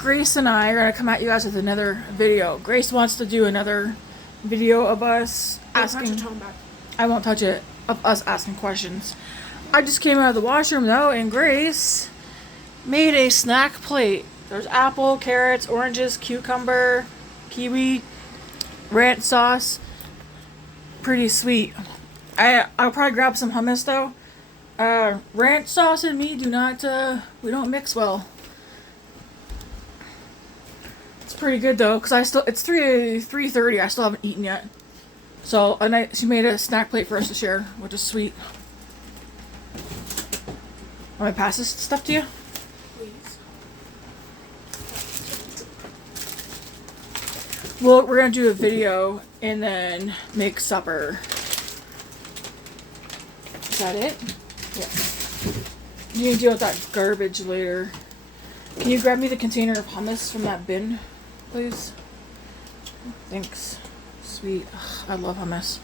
Grace and I are gonna come at you guys with another video. Grace wants to do another video of us asking. I won't touch it. Of us asking questions. I just came out of the washroom though, and Grace made a snack plate. There's apple, carrots, oranges, cucumber, kiwi, ranch sauce. Pretty sweet. I'll probably grab some hummus though. Ranch sauce and me do not. We don't mix well. It's pretty good though, cause it's 3:30. I still haven't eaten yet. So she made a snack plate for us to share, which is sweet. I'm gonna pass this stuff to you. Please. Well, we're gonna do a video and then make supper. Is that it? Yeah. You can deal with that garbage later. Can you grab me the container of hummus from that bin, please? Thanks. Sweet. Ugh, I love hummus.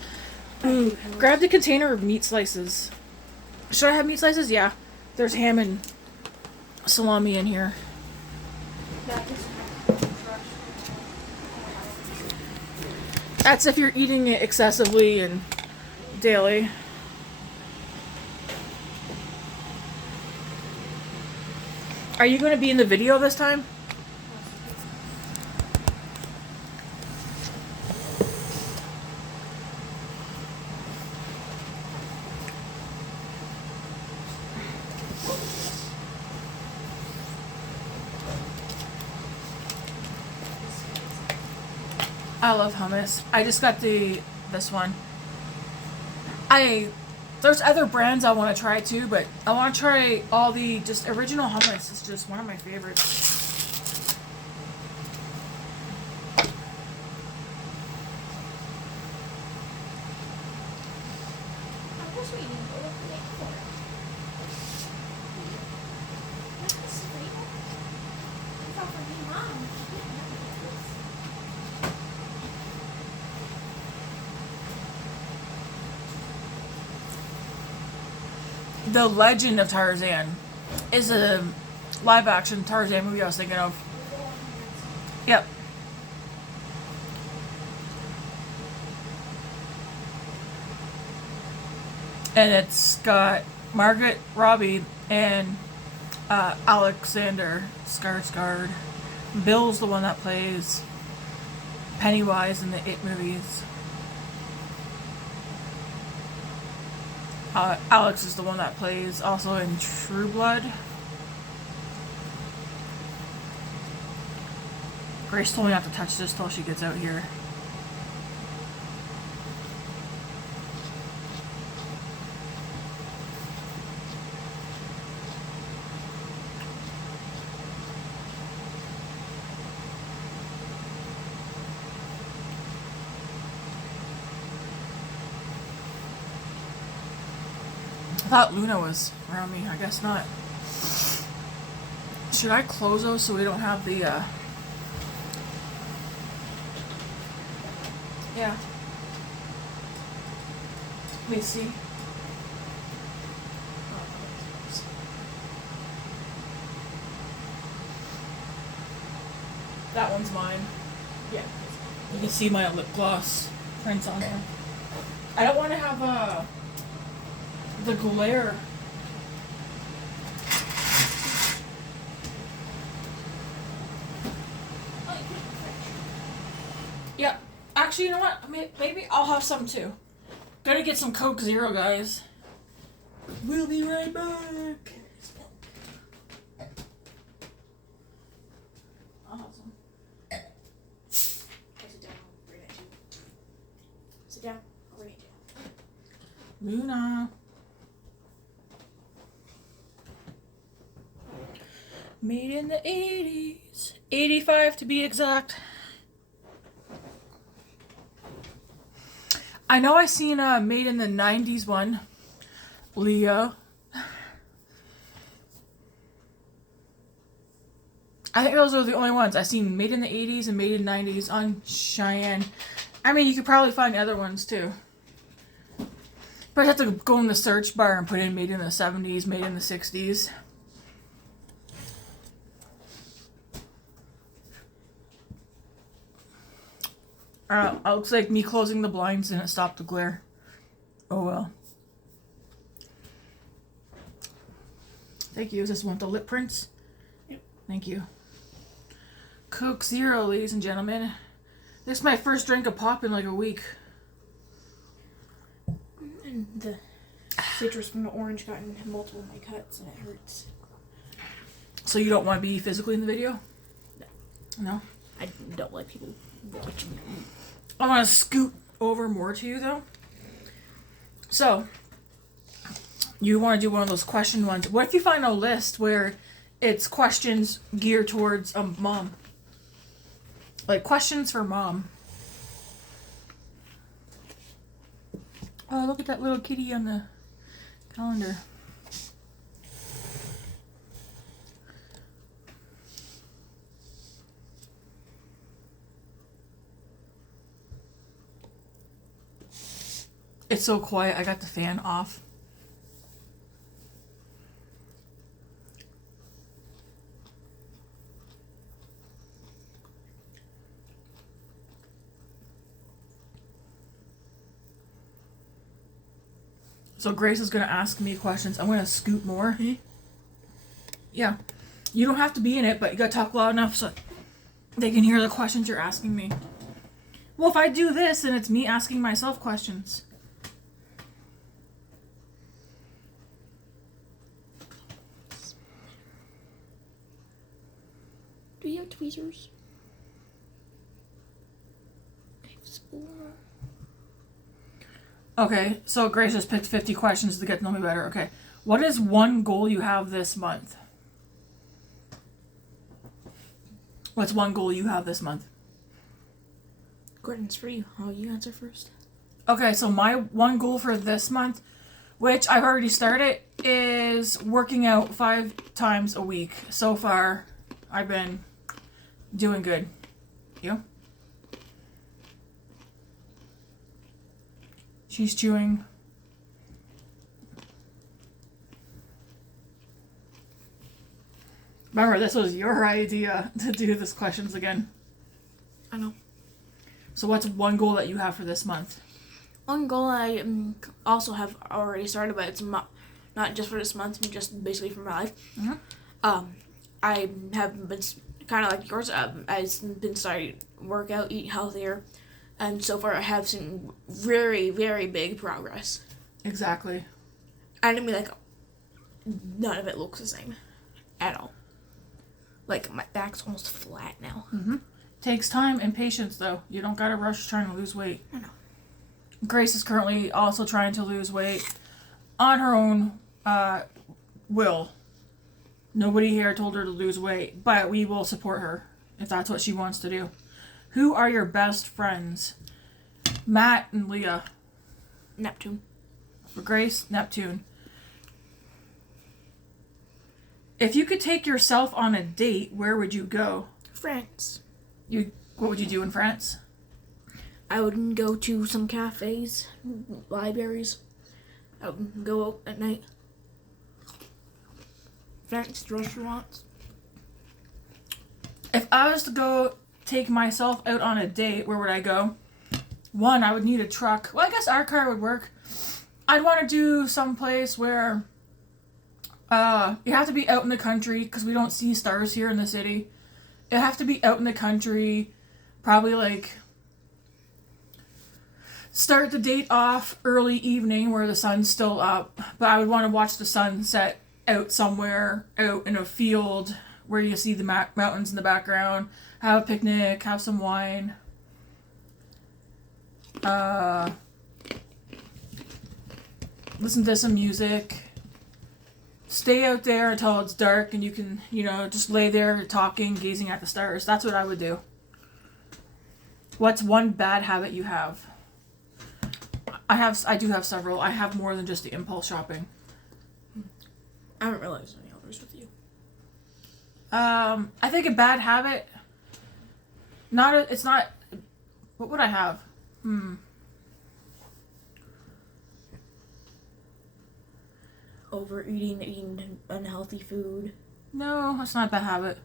Ooh, grab the container of meat slices. Should I have meat slices? Yeah. There's ham and salami in here. That's if you're eating it excessively and daily. Are you going to be in the video this time? I love hummus. I just got this one. There's other brands I want to try too, but I want to try all the just original hummus. It's just one of my favorites. The Legend of Tarzan is a live action Tarzan movie I was thinking of. Yep. And it's got Margaret Robbie and Alexander Skarsgård. Bill's the one that plays Pennywise in the It movies. Alex is the one that plays also in True Blood. Grace told me not to touch this till she gets out here. I thought Luna was around me. I guess not. Should I close those so we don't have the, Yeah. Let me see. That one's mine. Yeah. You can see my lip gloss prints on there. I don't want to have, the glare. Yeah. Actually, you know what? Maybe I'll have some too. Gotta get some Coke Zero, guys. We'll be right back. I'll have some. Sit down. I'll bring it to you. Sit down. I'll bring it to you. Luna. Made in the 80s. 85 to be exact. I know I seen a made in the 90s one. Leo. I think those are the only ones. I seen made in the 80s and made in the 90s on Cheyenne. I mean, you could probably find other ones too. But I have to go in the search bar and put in made in the 70s, made in the 60s. It looks like me closing the blinds and it stopped the glare. Oh well. Thank you. Is this one the lip prints? Yep. Thank you. Coke Zero, ladies and gentlemen. This is my first drink of pop in like a week. And the citrus from the orange got in multiple of my cuts and it hurts. So you don't want to be physically in the video? No? I don't like people watching me. I want to scoot over more to you though. So, you want to do one of those question ones. What if you find a list where it's questions geared towards mom? Like questions for mom. Oh, look at that little kitty on the calendar. It's so quiet. I got the fan off. So Grace is going to ask me questions. I'm going to scoot more. Yeah. You don't have to be in it, but you got to talk loud enough so they can hear the questions you're asking me. Well, if I do this, then it's me asking myself questions. Do you have tweezers? Okay, so Grace just picked 50 questions to get to know me better. Okay. What is one goal you have this month? What's one goal you have this month? Gordon's for you. Oh, you answer first. Okay, so my one goal for this month, which I've already started, is working out 5 times a week. So far, I've been doing good. You? She's chewing. Remember, this was your idea to do these questions again. I know. So what's one goal that you have for this month? One goal I also have already started, but it's not just for this month, just basically for my life. Mm-hmm. I have been kind of like yours. I've been starting to work out, eat healthier, and so far I have seen very, very big progress. Exactly. And I mean, like, none of it looks the same at all. Like, my back's almost flat now. Mm-hmm. Takes time and patience, though. You don't gotta rush trying to lose weight. I know. Grace is currently also trying to lose weight on her own will. Nobody here told her to lose weight, but we will support her if that's what she wants to do. Who are your best friends? Matt and Leah. Neptune. For Grace, Neptune. If you could take yourself on a date, where would you go? France. What would you do in France? I would go to some cafes, libraries. I would go out at night. Fancy restaurants. If I was to go take myself out on a date, where would I go? One, I would need a truck. Well, I guess our car would work. I'd want to do someplace where you have to be out in the country because we don't see stars here in the city. It'd have to be out in the country, probably like start the date off early evening where the sun's still up, but I would want to watch the sunset out somewhere, out in a field where you see the mountains in the background, have a picnic, have some wine. Listen to some music. Stay out there until it's dark and you can, just lay there talking, gazing at the stars. That's what I would do. What's one bad habit you have? I do have several. I have more than just the impulse shopping. I haven't realized any others with you. I think a bad habit. It's not. What would I have? Overeating, eating unhealthy food. No, that's not a bad habit.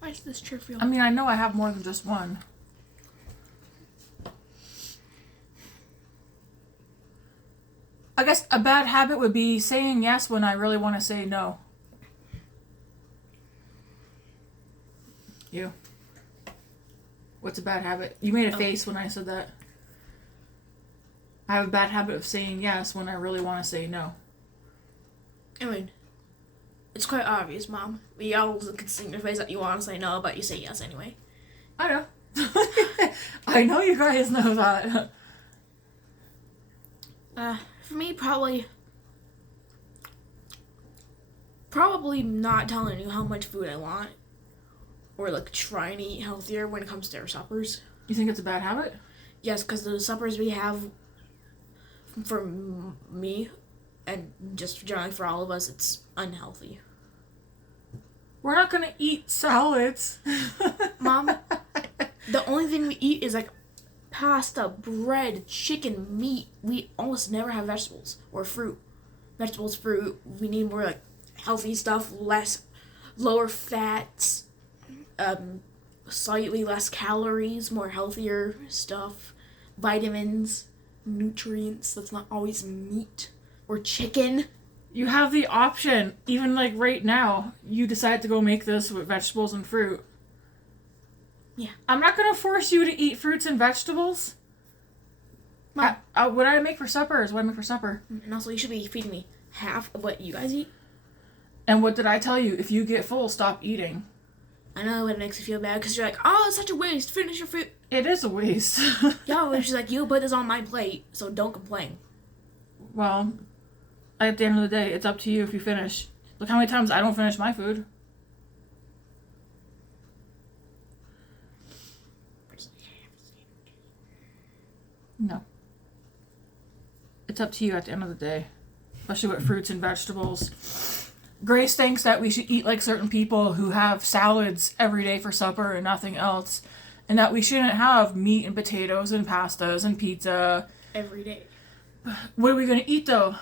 Why is this trivial? I mean, I know I have more than just one. I guess a bad habit would be saying yes when I really want to say no. You. What's a bad habit? You made a face when I said that. I have a bad habit of saying yes when I really want to say no. I mean, it's quite obvious, Mom. We all can see in your face that you want to say no, but you say yes anyway. I know. I know you guys know that. For me, probably not telling you how much food I want, or like trying to eat healthier when it comes to our suppers. You think it's a bad habit? Yes, because the suppers we have for me, and just generally for all of us, it's unhealthy. We're not gonna eat salads. Mom, the only thing we eat is like pasta, bread, chicken, meat. We almost never have vegetables or fruit. Vegetables, fruit. We need more like healthy stuff, lower fats, slightly less calories, more healthier stuff, vitamins, nutrients. That's not always meat or chicken. You have the option. Even like right now, you decide to go make this with vegetables and fruit. Yeah. I'm not gonna force you to eat fruits and vegetables. What I make for supper is what I make for supper. And also, you should be feeding me half of what you guys eat. And what did I tell you? If you get full, stop eating. I know it makes you feel bad because you're like, oh, it's such a waste. Finish your food. It is a waste. Yeah, she's like, you put this on my plate, so don't complain. Well, at the end of the day, it's up to you if you finish. Look how many times I don't finish my food. No. It's up to you at the end of the day. Especially with fruits and vegetables. Grace thinks that we should eat like certain people who have salads every day for supper and nothing else. And that we shouldn't have meat and potatoes and pastas and pizza. Every day. What are we going to eat though?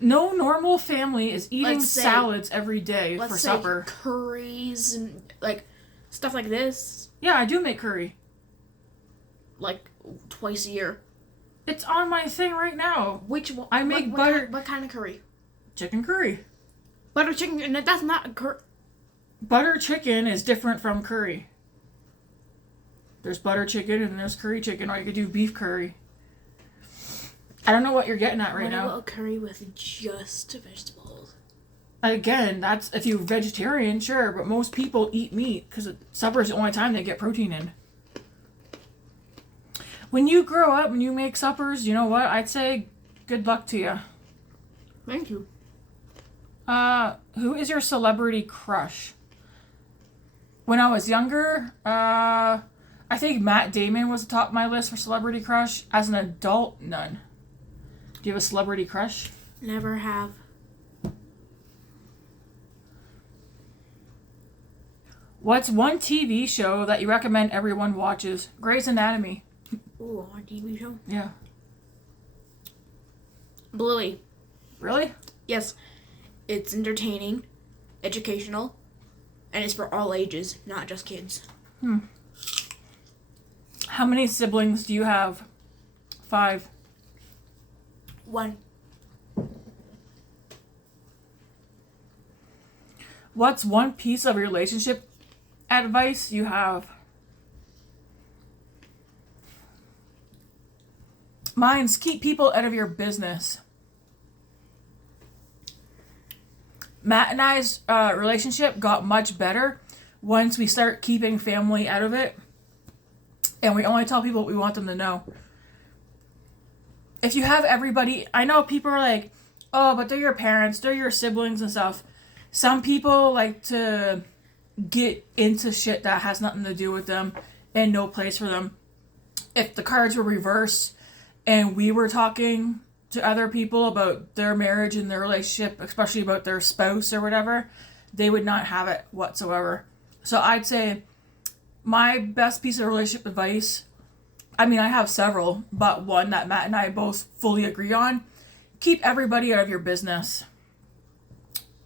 No normal family is eating salads every day for supper. Curries and like stuff like this. Yeah, I do make curry. Like twice a year. It's on my thing right now. Which one? I make butter. What kind of curry? Chicken curry. Butter chicken, and that's not a curry. Butter chicken is different from curry. There's butter chicken and there's curry chicken, or you could do beef curry. I don't know what you're getting at right now. What about a curry with just vegetables? Again, that's if you're vegetarian, sure, but most people eat meat because supper is the only time they get protein in. When you grow up and you make suppers, you know what? I'd say good luck to you. Thank you. Who is your celebrity crush? When I was younger, I think Matt Damon was top of my list for celebrity crush. As an adult, none. Do you have a celebrity crush? Never have. What's one TV show that you recommend everyone watches? Grey's Anatomy. Ooh, our TV show? Yeah. Bluey. Really? Yes. It's entertaining, educational, and it's for all ages, not just kids. How many siblings do you have? 5. 1. What's one piece of relationship advice you have? Mine's keep people out of your business. Matt and I's relationship got much better once we start keeping family out of it. And we only tell people what we want them to know. If you have everybody, I know people are like, oh, but they're your parents, they're your siblings and stuff. Some people like to get into shit that has nothing to do with them and no place for them. If the cards were reversed and we were talking to other people about their marriage and their relationship, especially about their spouse or whatever, they would not have it whatsoever. So I'd say my best piece of relationship advice, I mean, I have several, but one that Matt and I both fully agree on, keep everybody out of your business.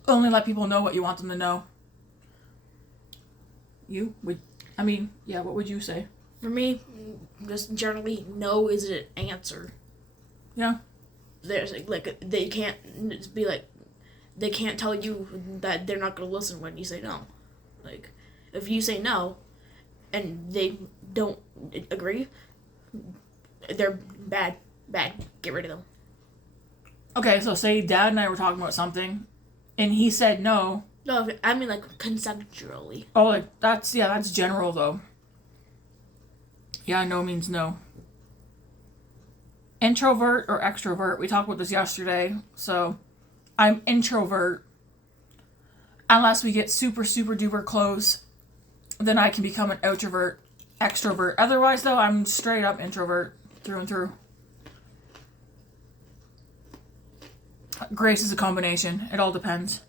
Only let people know what you want them to know. You would, yeah, what would you say? For me, just generally, no is an answer. Yeah. There's like they can't be like, they can't tell you that they're not gonna listen when you say no. Like, if you say no, and they don't agree, they're bad. Get rid of them. Okay, so say Dad and I were talking about something, and he said no. No, I mean like consensually. Oh, like that's general though. Yeah, no means no. Introvert or extrovert? We talked about this yesterday. So, I'm introvert. Unless we get super, super duper close, then I can become an extrovert. Otherwise, though, I'm straight up introvert through and through. Grace is a combination. It all depends.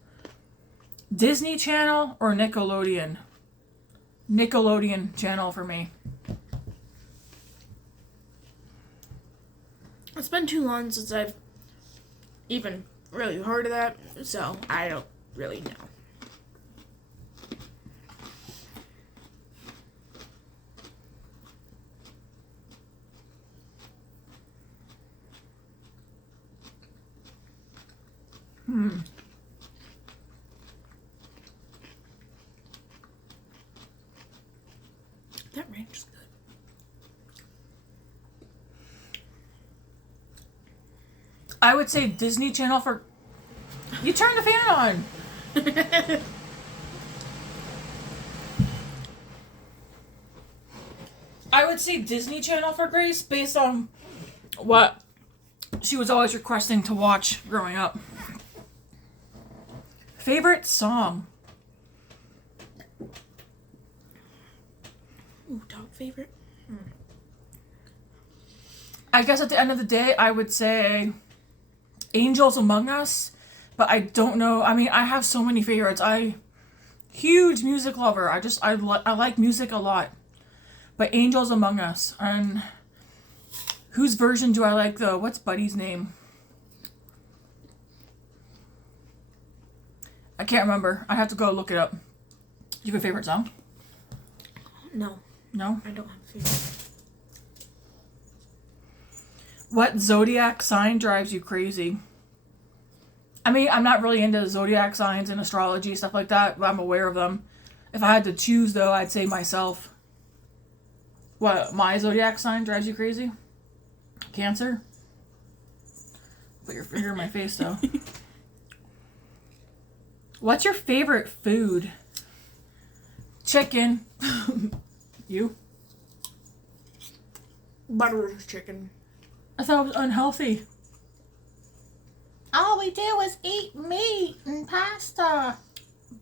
Disney Channel or Nickelodeon? Nickelodeon Channel for me. It's been too long since I've even really heard of that, so I don't really know. That ranch is good. I would say Disney Channel for... You turn the fan on! I would say Disney Channel for Grace based on what she was always requesting to watch growing up. Favorite song? Ooh, dog favorite? I guess at the end of the day, I would say Angels Among Us, but I don't know. I mean, I have so many favorites. Huge music lover. I like music a lot. But Angels Among Us. And whose version do I like though? What's Buddy's name? I can't remember. I have to go look it up. Do you have a favorite song? No. No? I don't have a favorite. What zodiac sign drives you crazy? I mean, I'm not really into zodiac signs and astrology, stuff like that, but I'm aware of them. If I had to choose, though, I'd say myself. What, my zodiac sign drives you crazy? Cancer? Put your finger in my face, though. What's your favorite food? Chicken. You? Butter's chicken. I thought it was unhealthy. All we do is eat meat and pasta.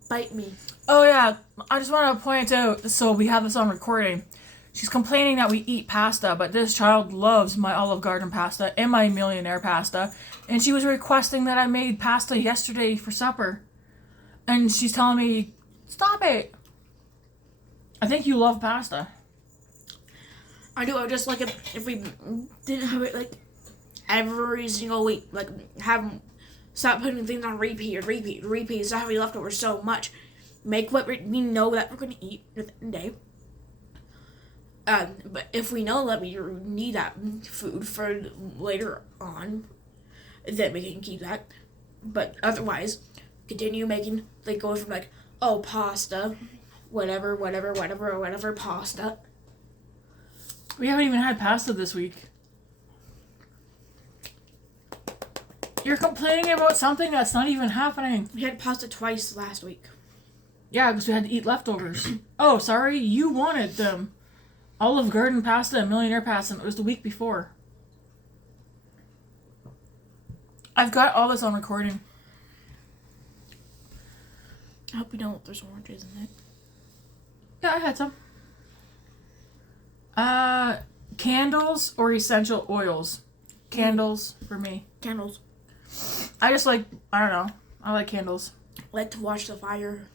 Bite me. Oh yeah, I just want to point out, so we have this on recording. She's complaining that we eat pasta, but this child loves my Olive Garden pasta and my Millionaire pasta. And she was requesting that I made pasta yesterday for supper. And she's telling me, stop it. I think you love pasta. I do. I just like it if we didn't have it like every single week. Like stop putting things on repeat. Stop having leftovers so much. Make what we know that we're going to eat at the end of the day. But if we know that we need that food for later on, then we can keep that. But otherwise, continue making, like, going from, like, oh, pasta, whatever, pasta. We haven't even had pasta this week. You're complaining about something that's not even happening. We had pasta twice last week. Yeah, because we had to eat leftovers. Oh, sorry, you wanted them. Olive Garden pasta and Millionaire pasta, and it was the week before. I've got all this on recording. I hope you know there's oranges in it. Yeah, I had some. Candles or essential oils? Candles for me. Candles. I just like, I don't know. I like candles. I like to watch the fire.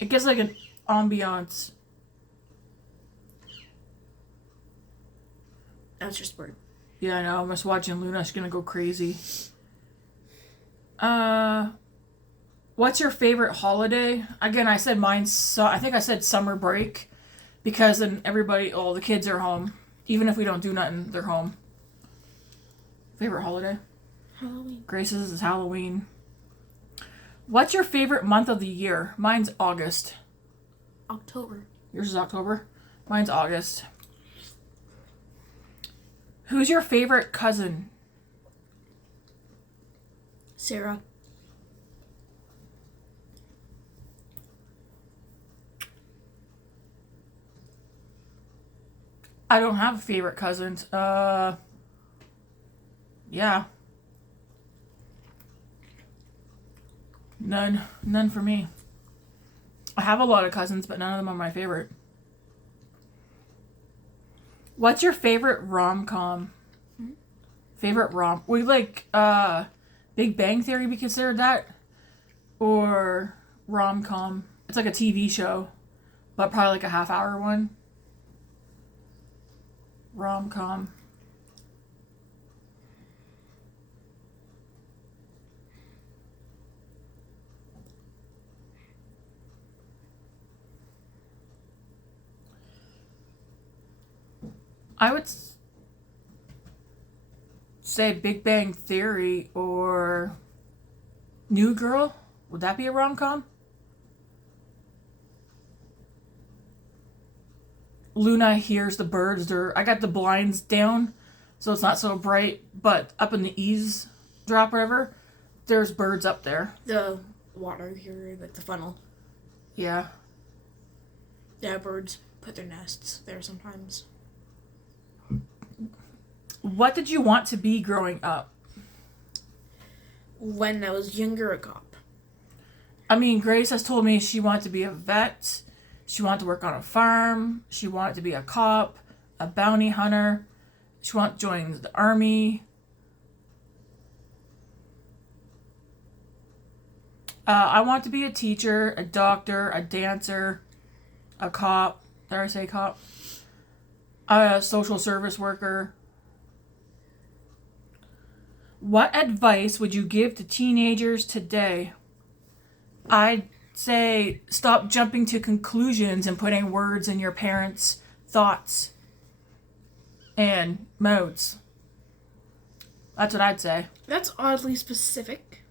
It gives like an ambiance. That's just weird. Yeah, I know. I'm just watching Luna. She's gonna go crazy. What's your favorite holiday? Again, I said mine's. So I think I said summer break, because then the kids are home. Even if we don't do nothing, they're home. Favorite holiday? Halloween. Grace's is Halloween. What's your favorite month of the year? Mine's August. October. Yours is October? Mine's August. Who's your favorite cousin? Sarah. I don't have favorite cousins. Yeah. None for me. I have a lot of cousins, but none of them are my favorite. What's your favorite rom-com? Favorite rom? We like Big Bang Theory, be considered that? Or rom-com? It's like a TV show, but probably like a half-hour one. Rom-com. I would say Big Bang Theory or New Girl. Would that be a rom-com? Luna hears the birds. I got the blinds down, so it's not so bright, but up in the eavesdrop or whatever, there's birds up there. The water here, like the funnel. Yeah. Yeah, birds put their nests there sometimes. What did you want to be growing up? When I was younger, a cop. I mean, Grace has told me she wanted to be a vet. She wanted to work on a farm. She wanted to be a cop, a bounty hunter. She wanted to join the army. I want to be a teacher, a doctor, a dancer, a cop. Did I say cop? A social service worker. What advice would you give to teenagers today? I'd say stop jumping to conclusions and putting words in your parents' thoughts and modes. That's what I'd say. That's oddly specific.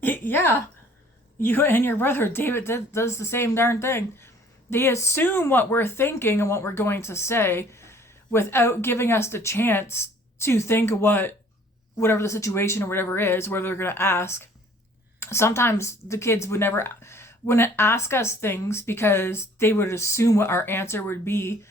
Yeah. You and your brother, David, does the same darn thing. They assume what we're thinking and what we're going to say without giving us the chance to think of whatever the situation or whatever is, where they're going to ask. Sometimes the kids wouldn't ask us things because they would assume what our answer would be.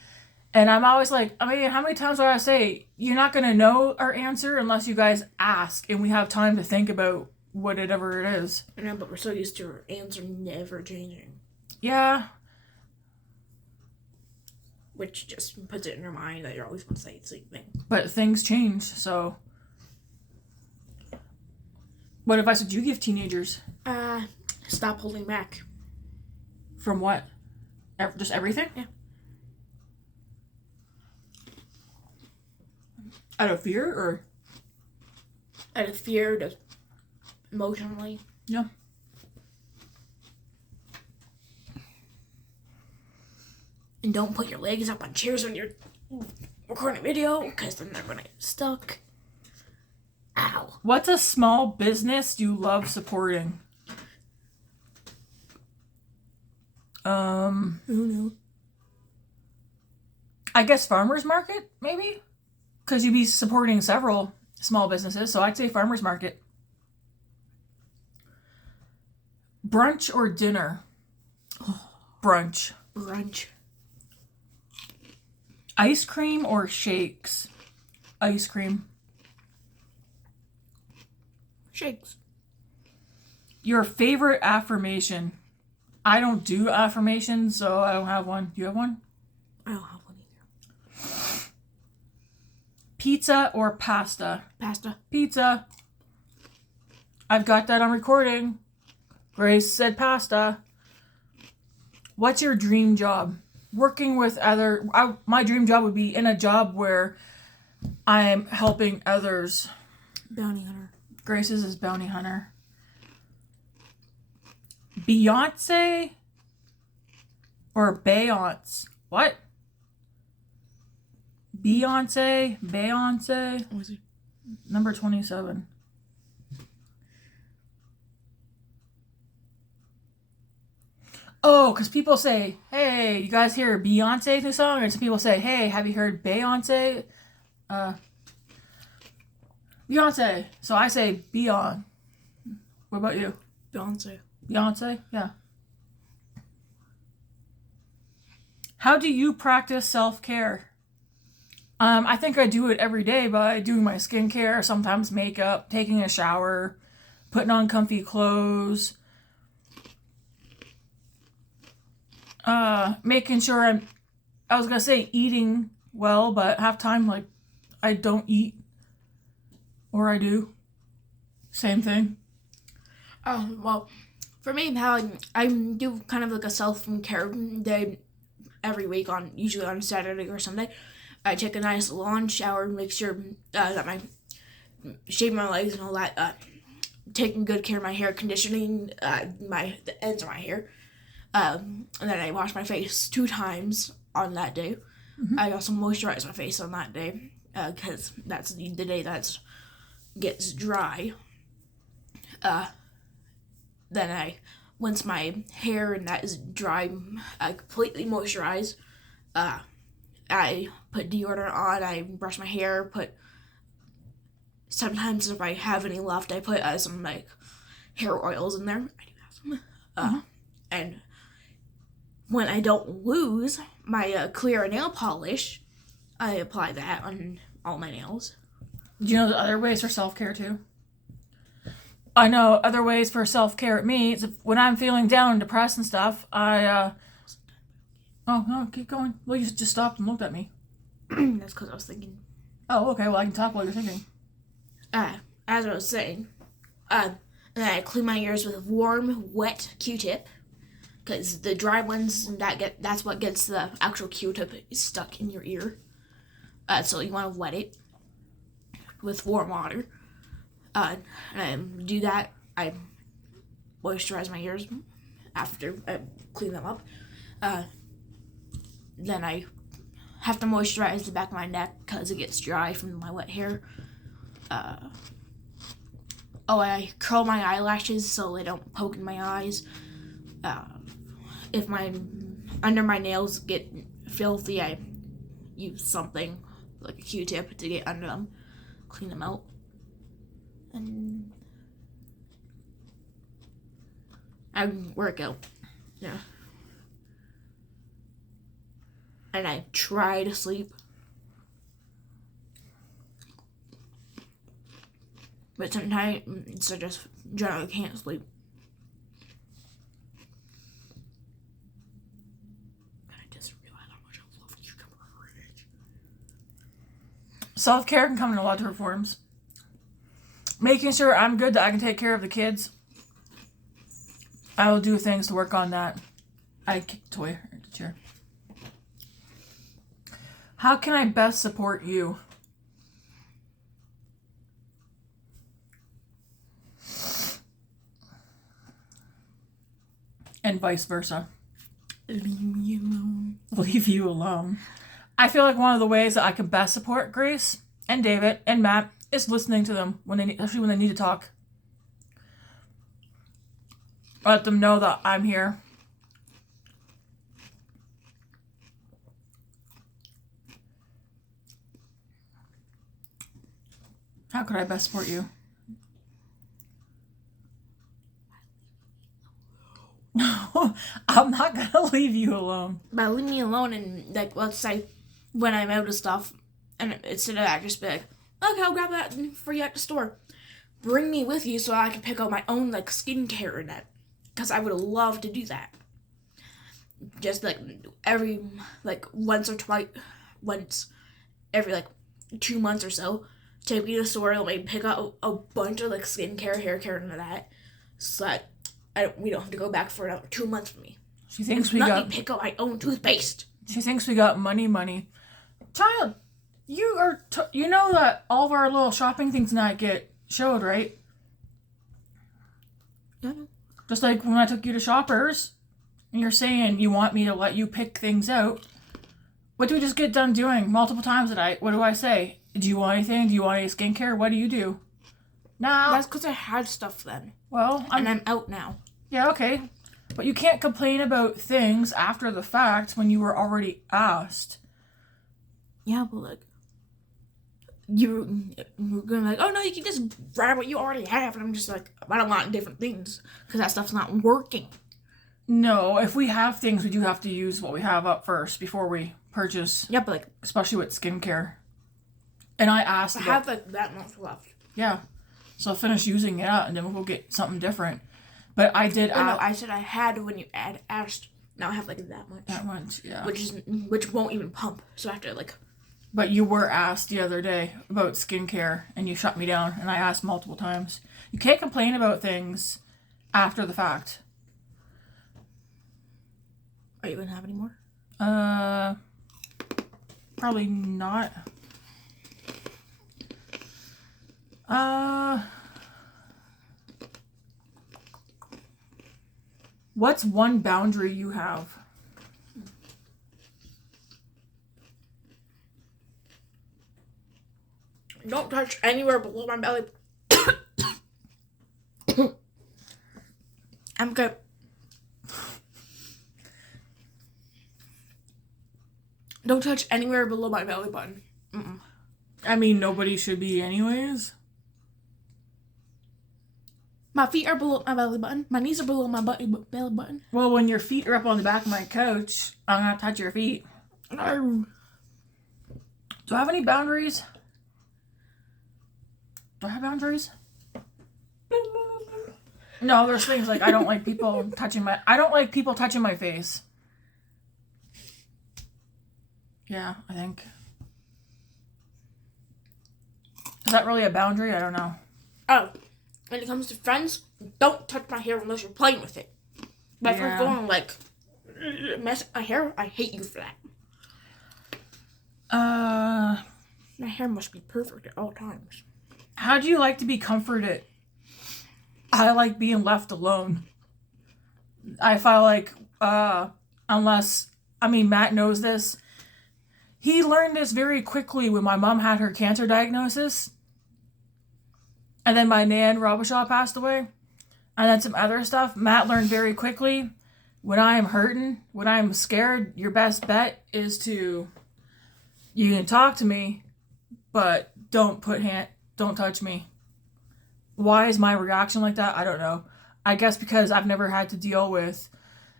And I'm always like, I mean, how many times do I say, you're not going to know our answer unless you guys ask and we have time to think about whatever it is. I know, but we're so used to our answer never changing. Yeah. Which just puts it in your mind that you're always going to say the same thing. But things change, so. What advice would you give teenagers? Stop holding back. From what? Just everything? Yeah. Out of fear, or? Out of fear, just emotionally. Yeah. And don't put your legs up on chairs when you're recording a video, because then they're going to get stuck. Ow. What's a small business you love supporting? Who knew? I guess farmer's market, maybe? Because you'd be supporting several small businesses, so I'd say farmer's market. Brunch or dinner? Brunch. Brunch. Ice cream or shakes? Ice cream. Shakes. Your favorite affirmation? I don't do affirmations, so I don't have one. Do you have one? I don't have one either. Pizza or pasta? Pasta. Pizza. I've got that on recording. Grace said pasta. What's your dream job? Working with my dream job would be in a job where I'm helping others. Bounty hunter. Grace's is Bounty Hunter. Beyonce or Beyonce? What? Beyonce? What was it? Number 27. Oh, because people say, hey, you guys hear Beyonce's new song? And some people say, hey, have you heard Beyonce? Beyonce. So I say Beyond. What about you? Beyonce. Beyonce? Yeah. How do you practice self-care? I think I do it every day by doing my skincare, sometimes makeup, taking a shower, putting on comfy clothes, making sure I was gonna say eating well, but half time, like, I don't eat. Or I do. Same thing. Oh, well, for me, how I do kind of like a self-care day every week, usually on Saturday or Sunday. I take a nice long shower, make sure that shave my legs and all that, taking good care of my hair, conditioning the ends of my hair. And then I wash my face 2 times on that day. Mm-hmm. I also moisturize my face on that day, because that's the day that gets dry. Then once my hair and that is dry, I completely moisturize. I put deodorant on, I brush my hair, sometimes if I have any left, I put some, like, hair oils in there. I do have some. Mm-hmm. And when I don't lose my clear nail polish, I apply that on all my nails. Do you know the other ways for self-care, too? I know other ways for self-care at me. It's when I'm feeling down and depressed and stuff, Oh, no, keep going. Well, you just stopped and looked at me. That's because I was thinking. Oh, okay. Well, I can talk while you're thinking. As I was saying, and then I clean my ears with warm, wet Q-tip, because the dry ones, that's what gets the actual Q-tip stuck in your ear. So you want to wet it with warm water. And I do that. I moisturize my ears after I clean them up. Then I have to moisturize the back of my neck because it gets dry from my wet hair. I curl my eyelashes so they don't poke in my eyes. If under my nails get filthy, I use something like a Q-tip to get under them, clean them out. And I work out. Yeah. And I try to sleep. But sometimes I just generally can't sleep. And I just realized how much I love cucumber orange. Self-care can come in a lot of different forms. Making sure I'm good, that I can take care of the kids. I will do things to work on that. I kicked the toy or the chair. How can I best support you? And vice versa. Leave me alone. Leave you alone. I feel like one of the ways that I can best support Grace and David and Matt is listening to them especially when they need to talk. Let them know that I'm here. How could I best support you? No, I'm not gonna leave you alone. But leave me alone, and like, let's say when I'm out of stuff, and instead of that, just be like, okay, I'll grab that for you at the store. Bring me with you so I can pick out my own like skincare in it, because I would love to do that. Just like every once every 2 months or so, take me to the store and let me pick out a bunch of like skincare, hair care, and that, so that we don't have to go back for another 2 months for me. She thinks let me pick out my own toothpaste. She thinks we got money. Child, you know that all of our little shopping things tonight get showed, right? Yeah. Just like when I took you to Shoppers, and you're saying you want me to let you pick things out. What do we just get done doing multiple times a night? What do I say? Do you want anything? Do you want any skincare? What do you do? No. That's because I had stuff then. Well, and I'm out now. Yeah, okay. But you can't complain about things after the fact when you were already asked. Yeah, but like, you're gonna be like, oh no, you can just grab what you already have. And I'm just like, I don't want different things because that stuff's not working. No, if we have things, we do have to use what we have up first before we purchase. Yeah, but like, especially with skincare. And I asked. I have like that much left. Yeah. So I'll finish using it out and then we'll go get something different. But I did ask. No, I said I had when you asked. Now I have like that much. That much, yeah. Which won't even pump. So I have to like. But you were asked the other day about skincare and you shut me down and I asked multiple times. You can't complain about things after the fact. Are you gonna have any more? Probably not. What's one boundary you have? Don't touch anywhere below my belly. I'm good. Don't touch anywhere below my belly button. Mm-mm. I mean, nobody should be anyways. My feet are below my belly button. My knees are below my belly button. Well, when your feet are up on the back of my couch, I'm gonna touch your feet. No. Do I have any boundaries? Do I have boundaries? No, there's things like I don't like people touching my face. Yeah, I think. Is that really a boundary? I don't know. Oh, when it comes to friends, don't touch my hair unless you're playing with it. But if you're going like mess my hair, I hate you for that. My hair must be perfect at all times. How do you like to be comforted? I like being left alone. I feel like, Matt knows this. He learned this very quickly when my mom had her cancer diagnosis. And then my nan, Robichaud, passed away. And then some other stuff. Matt learned very quickly, when I am hurting, when I am scared, your best bet is you can talk to me, but don't touch me. Why is my reaction like that? I don't know. I guess because I've never had to deal with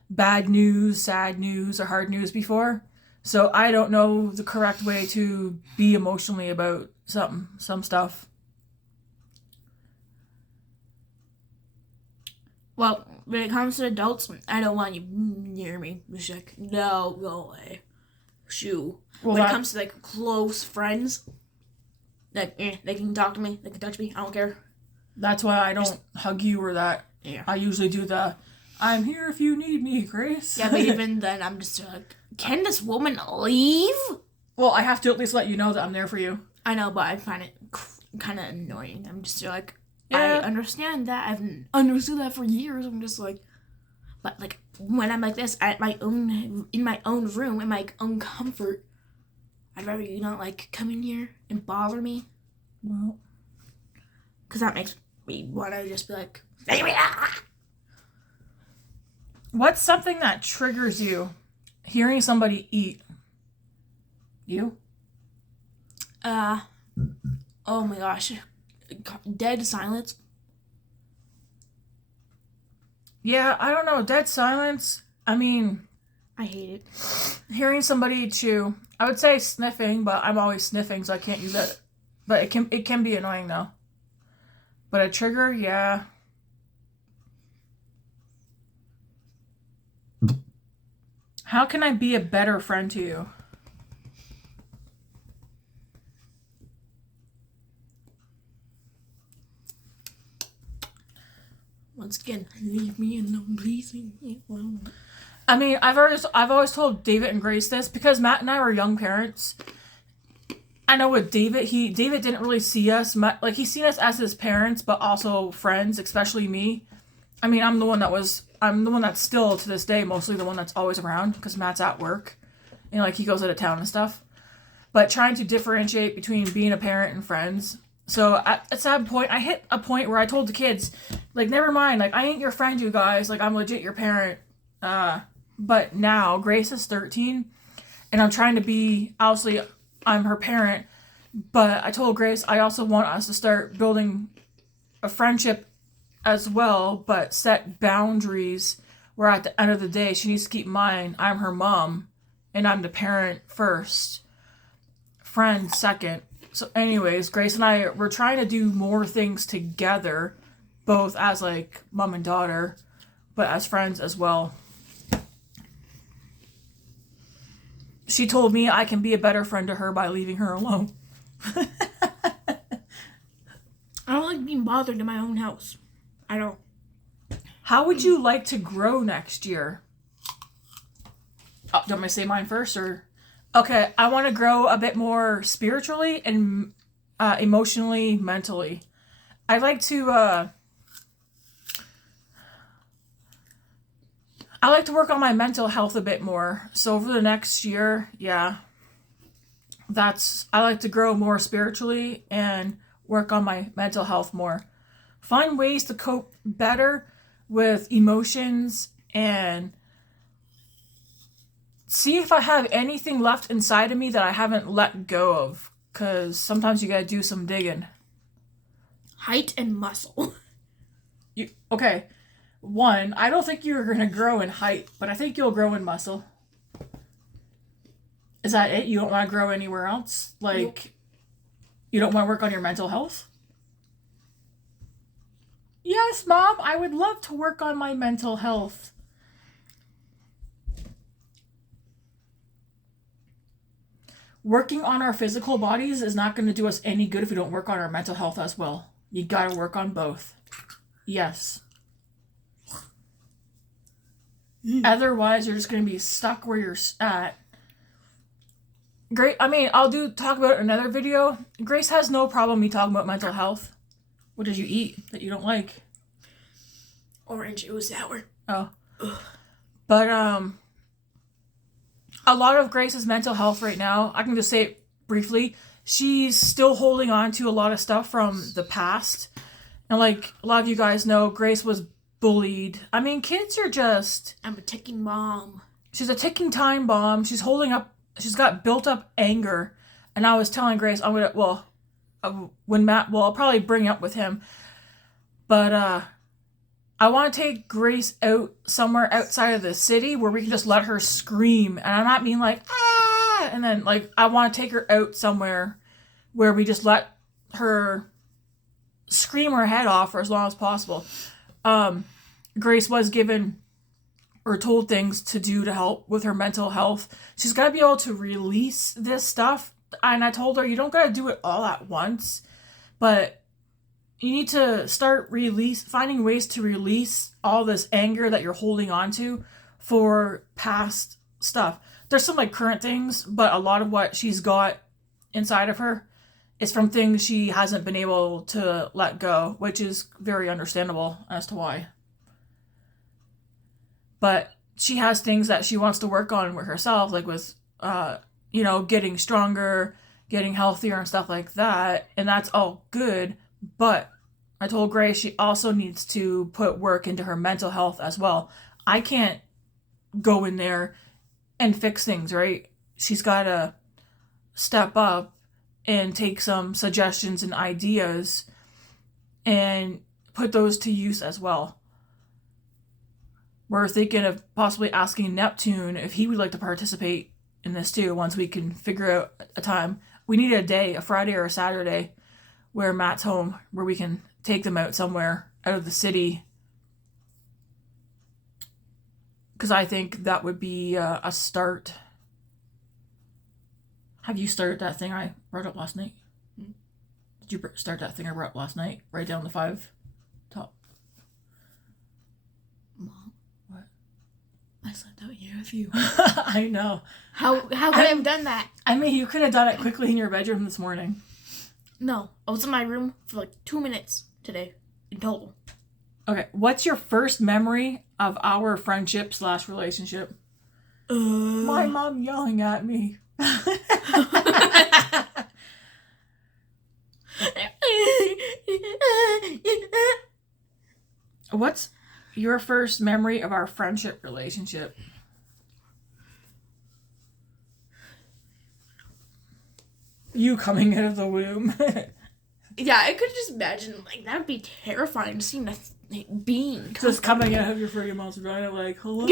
bad news, sad news, or hard news before. So I don't know the correct way to be emotionally about some stuff. Well, when it comes to adults, I don't want you near me. Just like, no, go away. Shoo. Well, when it comes to like close friends, like they can talk to me, they can touch me, I don't care. That's why I don't hug you or that. Yeah. I usually do the, I'm here if you need me, Grace. Yeah, but even then, I'm just like, can this woman leave? Well, I have to at least let you know that I'm there for you. I know, but I find it kind of annoying. I'm just like, yeah. I understand that. I've understood that for years. I'm just like, but like when I'm like this in my own room, in my own comfort, I'd rather you not like come in here and bother me. Well, because that makes me want to just be like, what's something that triggers you? Hearing somebody eat. You? Oh my gosh. Dead silence. Yeah, I don't know. Dead silence. I mean, I hate it. Hearing somebody chew. I would say sniffing, but I'm always sniffing, so I can't use it. But it can be annoying though. But a trigger, yeah. How can I be a better friend to you? Once again, leave me alone, please leave me alone. I mean, I've always told David and Grace this because Matt and I were young parents. I know with David, David didn't really see us much, like he's seen us as his parents, but also friends, especially me. I mean, I'm the one that's still to this day mostly the one that's always around because Matt's at work and like he goes out of town and stuff. But trying to differentiate between being a parent and friends. So at some point, I hit a point where I told the kids, like, never mind, like, I ain't your friend, you guys. Like, I'm legit your parent. But now, Grace is 13, and I'm trying to be, obviously, I'm her parent. But I told Grace I also want us to start building a friendship as well, but set boundaries where at the end of the day, she needs to keep in mind I'm her mom, and I'm the parent first. Friend second. So anyways, Grace and I, we're trying to do more things together, both as like mom and daughter, but as friends as well. She told me I can be a better friend to her by leaving her alone. I don't like being bothered in my own house. I don't. How would you like to grow next year? Oh, do you want me to say mine first or? Okay, I want to grow a bit more spiritually and emotionally, mentally. I like to work on my mental health a bit more. So over the next year, yeah, I like to grow more spiritually and work on my mental health more. Find ways to cope better with emotions and see if I have anything left inside of me that I haven't let go of. Because sometimes you gotta do some digging. Height and muscle. Okay. One, I don't think you're gonna grow in height, but I think you'll grow in muscle. Is that it? You don't want to grow anywhere else? Like, nope. You don't want to work on your mental health? Yes, Mom, I would love to work on my mental health. Working on our physical bodies is not going to do us any good if we don't work on our mental health as well. You got to work on both. Yes. Otherwise, you're just going to be stuck where you're at. Great. I mean, I'll talk about it in another video. Grace has no problem me talking about mental health. What did you eat that you don't like? Orange. It was sour. Oh. Ugh. But, a lot of Grace's mental health right now, I can just say it briefly, she's still holding on to a lot of stuff from the past. And like a lot of you guys know, Grace was bullied. I mean, kids are just... I'm a ticking bomb. She's a ticking time bomb. She's got built up anger. And I was telling Grace, I'll probably bring it up with him. But, I want to take Grace out somewhere outside of the city where we can just let her scream. And I'm not mean like, ah! And then, like, I want to take her out somewhere where we just let her scream her head off for as long as possible. Grace was given or told things to do to help with her mental health. She's got to be able to release this stuff. And I told her, you don't got to do it all at once. But... you need to start finding ways to release all this anger that you're holding on to for past stuff. There's some like current things, but a lot of what she's got inside of her is from things she hasn't been able to let go, which is very understandable as to why. But she has things that she wants to work on with herself, like with, getting stronger, getting healthier and stuff like that. And that's all good. But I told Grace she also needs to put work into her mental health as well. I can't go in there and fix things, right? She's got to step up and take some suggestions and ideas and put those to use as well. We're thinking of possibly asking Neptune if he would like to participate in this too, once we can figure out a time. We need a day, a Friday or a Saturday, where Matt's home, where we can take them out somewhere out of the city. Because I think that would be a start. Have you started that thing I brought up last night? Did you start that thing I brought up last night? Write down the 5 top. Mom. What? I slept out here with you. I know. How could I have done that? I mean, you could have done it quickly in your bedroom this morning. No, I was in my room for like 2 minutes today in total. Okay, what's your first memory of our friendship / relationship? My mom yelling at me. What's your first memory of our friendship relationship? You coming out of the womb. Yeah, I could just imagine, like, that would be terrifying to see a being just coming out of your freaking mom's vagina, like, hello?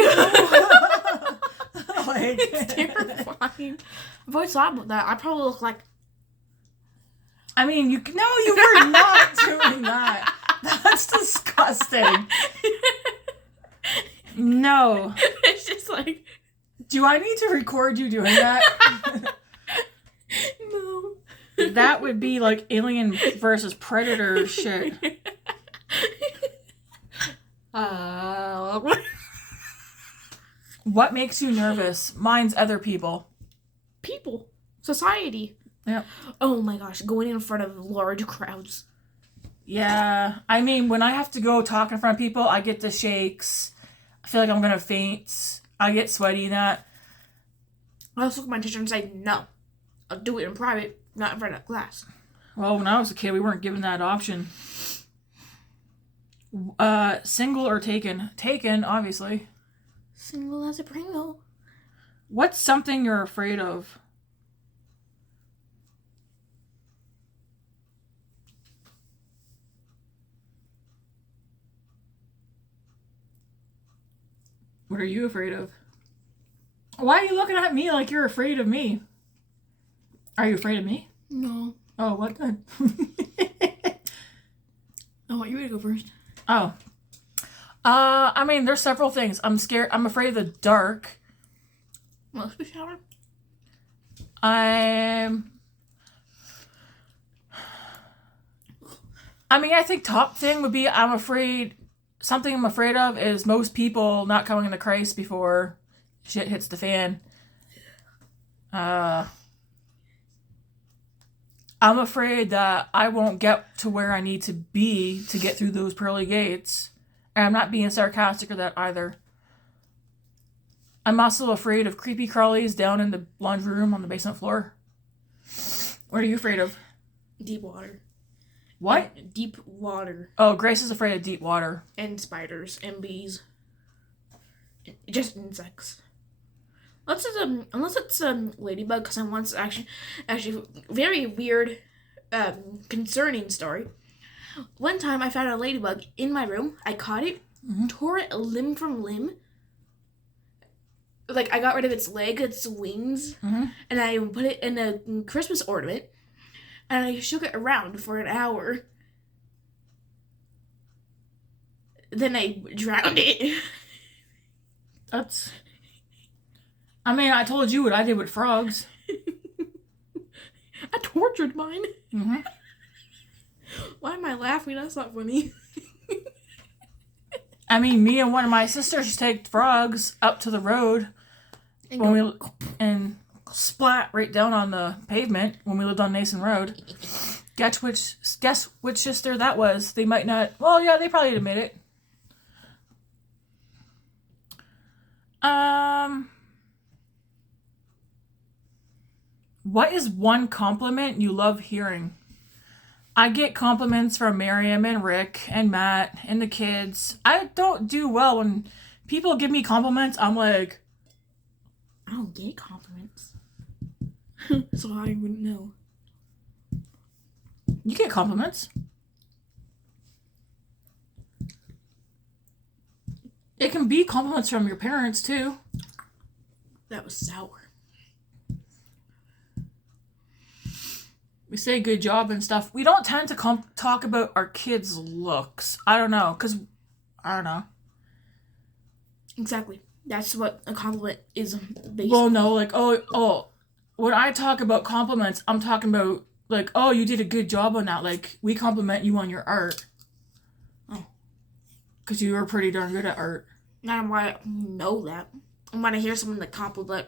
Like, it's terrifying. I've always thought about that. I probably look like... I mean, you were not doing that. That's disgusting. No. It's just like... Do I need to record you doing that? No. That would be like Alien versus Predator shit. What makes you nervous? Mine's other people. People. Society. Yeah. Oh my gosh, going in front of large crowds. Yeah. I mean, when I have to go talk in front of people, I get the shakes. I feel like I'm going to faint. I get sweaty and that. I also look at my teacher and say, no, I'll do it in private, not in front of class. Well, when I was a kid, we weren't given that option. Single or taken? Taken, obviously. Single as a Pringle. What's something you're afraid of? What are you afraid of? Why are you looking at me like you're afraid of me? Are you afraid of me? No. Oh, what then? I want you to go first. Oh. I mean, there's several things. I'm scared. I'm afraid of the dark. Must be shower. I mean, I think top thing would be something I'm afraid of is most people not coming to Christ before shit hits the fan. I'm afraid that I won't get to where I need to be to get through those pearly gates. And I'm not being sarcastic or that either. I'm also afraid of creepy crawlies down in the laundry room on the basement floor. What are you afraid of? Deep water. What? Deep water. Oh, Grace is afraid of deep water. And spiders and bees. Just insects. Unless it's ladybug, because I once actually very weird, concerning story. One time I found a ladybug in my room. I caught it, tore it limb from limb. Like, I got rid of its leg, its wings, and I put it in a Christmas ornament, and I shook it around for an hour. Then I drowned it. That's... I mean, I told you what I did with frogs. I tortured mine. Mm-hmm. Why am I laughing? That's not funny. I mean, me and one of my sisters take frogs up to the road and splat right down on the pavement when we lived on Nason Road. Guess which sister that was. They might not... Well, yeah, they probably admit it. What is one compliment you love hearing? I get compliments from Miriam and Rick and Matt and the kids. I don't do well when people give me compliments. I'm like, I don't get compliments. So I wouldn't know. You get compliments. It can be compliments from your parents too. That was sour. We say good job and stuff. We don't tend to talk about our kids' looks. I don't know, because, I don't know. Exactly. That's what a compliment is based Well, no, like, oh, when I talk about compliments, I'm talking about, like, oh, you did a good job on that. Like, we compliment you on your art. Oh. Because you were pretty darn good at art. Not why I know that. And when I hear someone that compliment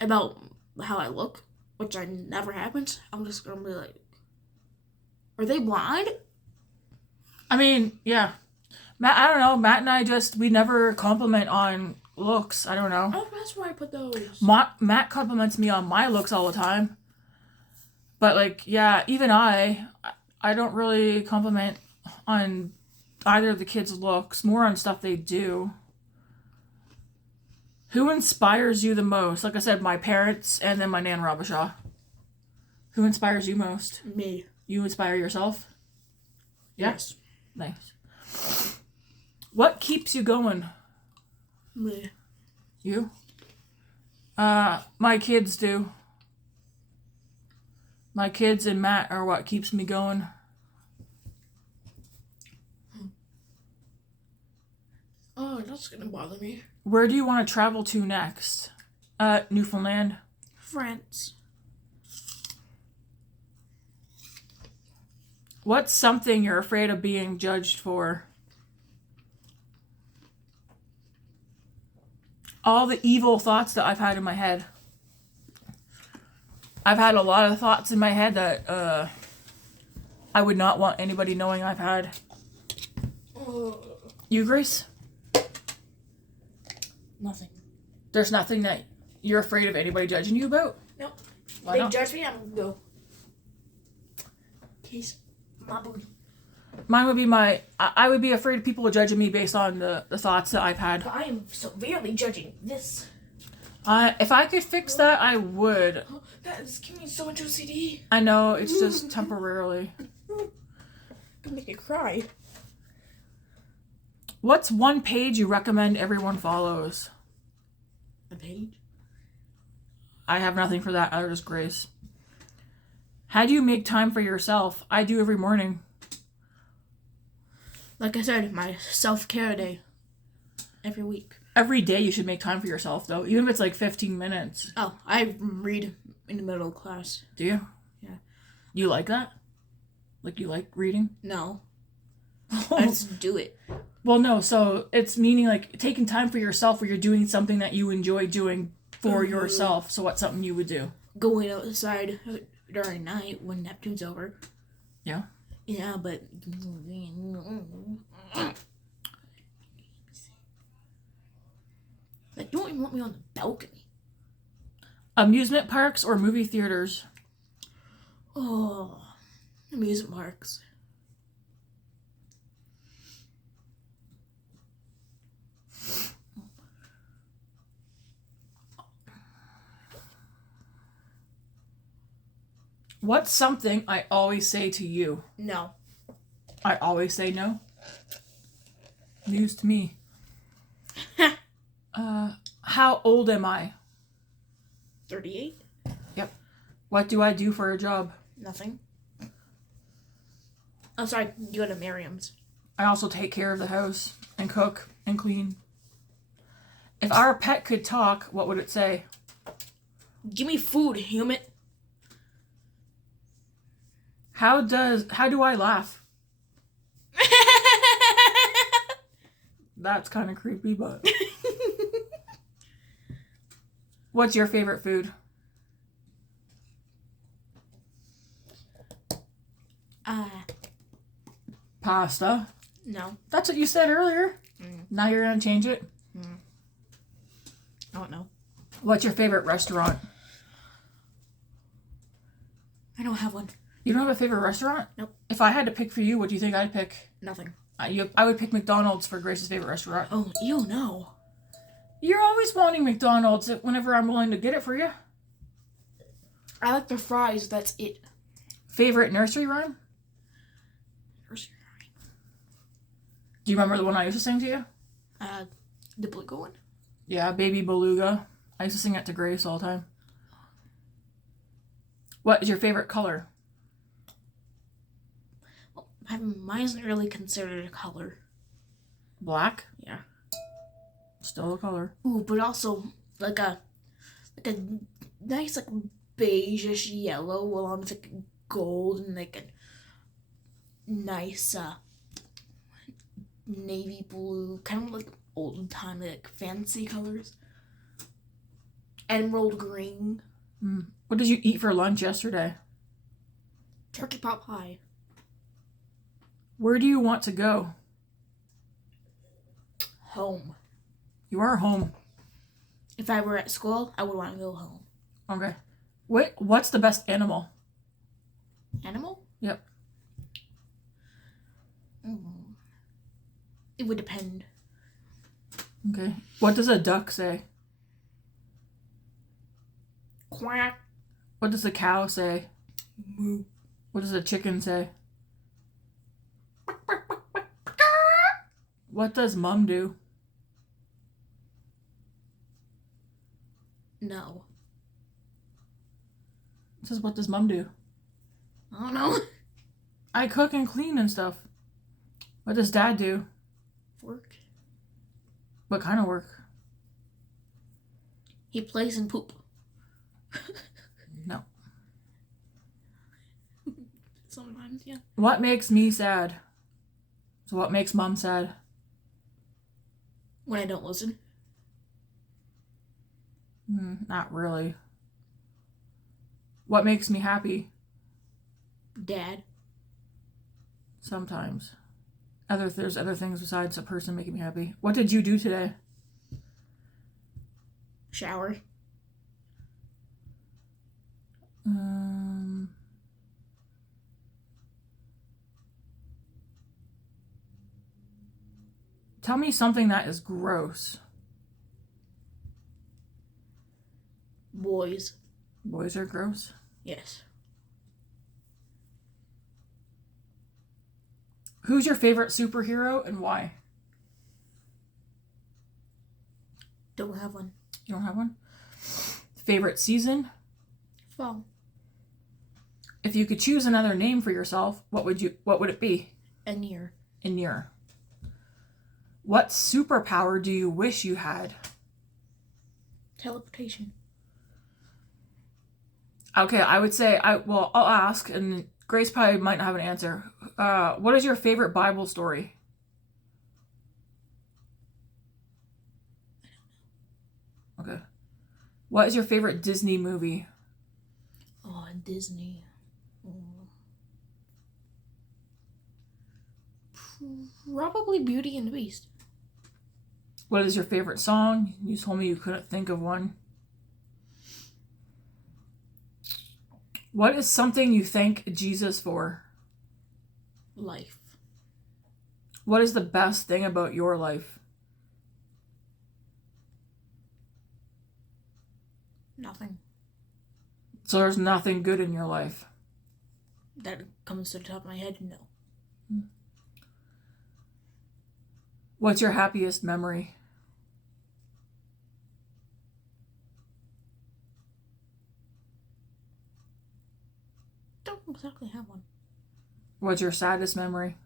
about how I look, which I never happens, I'm just gonna be like, are they blind? I mean, yeah. Matt, I don't know. Matt and I we never compliment on looks. I don't know. Oh, that's why I put those. Matt compliments me on my looks all the time. But, like, yeah, even I don't really compliment on either of the kids' looks. More on stuff they do. Who inspires you the most? Like I said, my parents and then my Nan Rabashaw. Who inspires you most? Me. You inspire yourself? Yeah? Yes. Nice. What keeps you going? Me. You? My kids do. My kids and Matt are what keeps me going. Oh, that's gonna bother me. Where do you want to travel to next? Newfoundland. France. What's something you're afraid of being judged for? All the evil thoughts that I've had in my head. I've had a lot of thoughts in my head that I would not want anybody knowing I've had. You, Grace? Nothing. There's nothing that you're afraid of anybody judging you about? Nope. Why not? They judge me, I'm gonna go. Case my booty. Mine would be I would be afraid of people judging me based on the thoughts that I've had. But I am severely judging this. If I could fix that, I would. That is giving me so much OCD. I know, it's just temporarily. Gonna make me cry. What's one page you recommend everyone follows? A page? I have nothing for that. Other just Grace. How do you make time for yourself? I do every morning. Like I said, my self-care day. Every week. Every day you should make time for yourself, though. Even if it's like 15 minutes. Oh, I read in the middle of class. Do you? Yeah. You like that? Like you like reading? No. I just do it. Well, no. So it's meaning like taking time for yourself where you're doing something that you enjoy doing for yourself. So what's something you would do? Going outside during night when Neptune's over. Yeah? Yeah, but... Like, don't even want me on the balcony. Amusement parks or movie theaters? Oh, amusement parks. What's something I always say to you? No. I always say no? News to me. How old am I? 38? Yep. What do I do for a job? Nothing. Oh, sorry. You go to Miriam's. I also take care of the house and cook and clean. If our pet could talk, what would it say? Give me food, human. How do I laugh? That's kind of creepy, but... What's your favorite food? Pasta. No. That's what you said earlier. Now you're going to change it? I don't know. What's your favorite restaurant? I don't have one. You don't have a favorite restaurant? Nope. If I had to pick for you, what do you think I'd pick? Nothing. I would pick McDonald's for Grace's favorite restaurant. Oh, you know. You're always wanting McDonald's whenever I'm willing to get it for you. I like the fries, that's it. Favorite nursery rhyme? Nursery rhyme. Do you remember the one I used to sing to you? The blue one? Yeah, Baby Beluga. I used to sing it to Grace all the time. What is your favorite color? Well, mine isn't really considered a color. Black? Yeah. Still a color. Ooh, but also like a nice like beigeish yellow along with like gold and like a nice navy blue, kind of like old time like fancy colors. Emerald green. What did you eat for lunch yesterday? Turkey pot pie. Where do you want to go? Home. You are home. If I were at school, I would want to go home. Okay. What's the best animal? Animal? Yep. It would depend. Okay. What does a duck say? Quack. What does a cow say? Moo. What does a chicken say? What does Mom do? No. It says, what does Mom do? I don't know. I cook and clean and stuff. What does Dad do? Work. What kind of work? He plays and poop. No. Sometimes, yeah. What makes me sad? So what makes Mom sad? When I don't listen. Not really. What makes me happy? Dad. Sometimes. There's other things besides a person making me happy. What did you do today? Shower. Tell me something that is gross. Boys. Boys are gross? Yes. Who's your favorite superhero and why? Don't have one. You don't have one? Favorite season? Fall. If you could choose another name for yourself, what would it be? Anir. Anir. What superpower do you wish you had? Teleportation. Okay, I would say I'll ask, and Grace probably might not have an answer. What is your favorite Bible story? Okay. What is your favorite Disney movie? Oh, Disney. Probably Beauty and the Beast. What is your favorite song? You told me you couldn't think of one. What is something you thank Jesus for? Life. What is the best thing about your life? Nothing. So there's nothing good in your life? That comes to the top of my head, no. What's your happiest memory? Don't exactly have one. What's your saddest memory?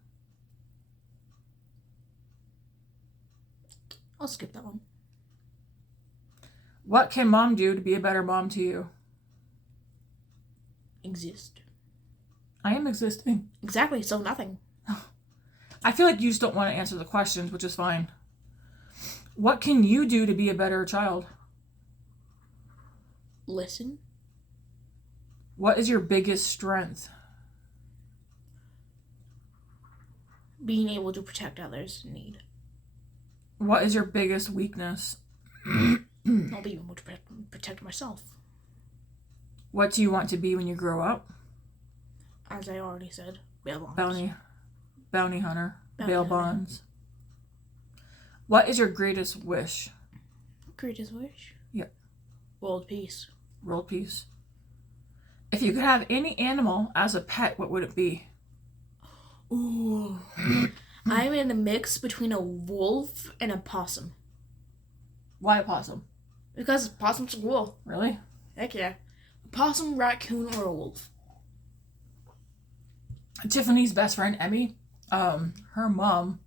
I'll skip that one. What can Mom do to be a better mom to you? Exist. I am existing. Exactly, so nothing. I feel like you just don't want to answer the questions, which is fine. What can you do to be a better child? Listen. What is your biggest strength? Being able to protect others in need. What is your biggest weakness? Not being able to protect myself. What do you want to be when you grow up? As I already said, bail bonds. Bounty hunter. Bail bonds. What is your greatest wish? Greatest wish? Yep. World peace. World peace. If you could have any animal as a pet, what would it be? Ooh. I'm in a mix between a wolf and a possum. Why a possum? Because possums are cool. Really? Heck yeah. A possum, raccoon, or a wolf. Tiffany's best friend, Emmy, her mom,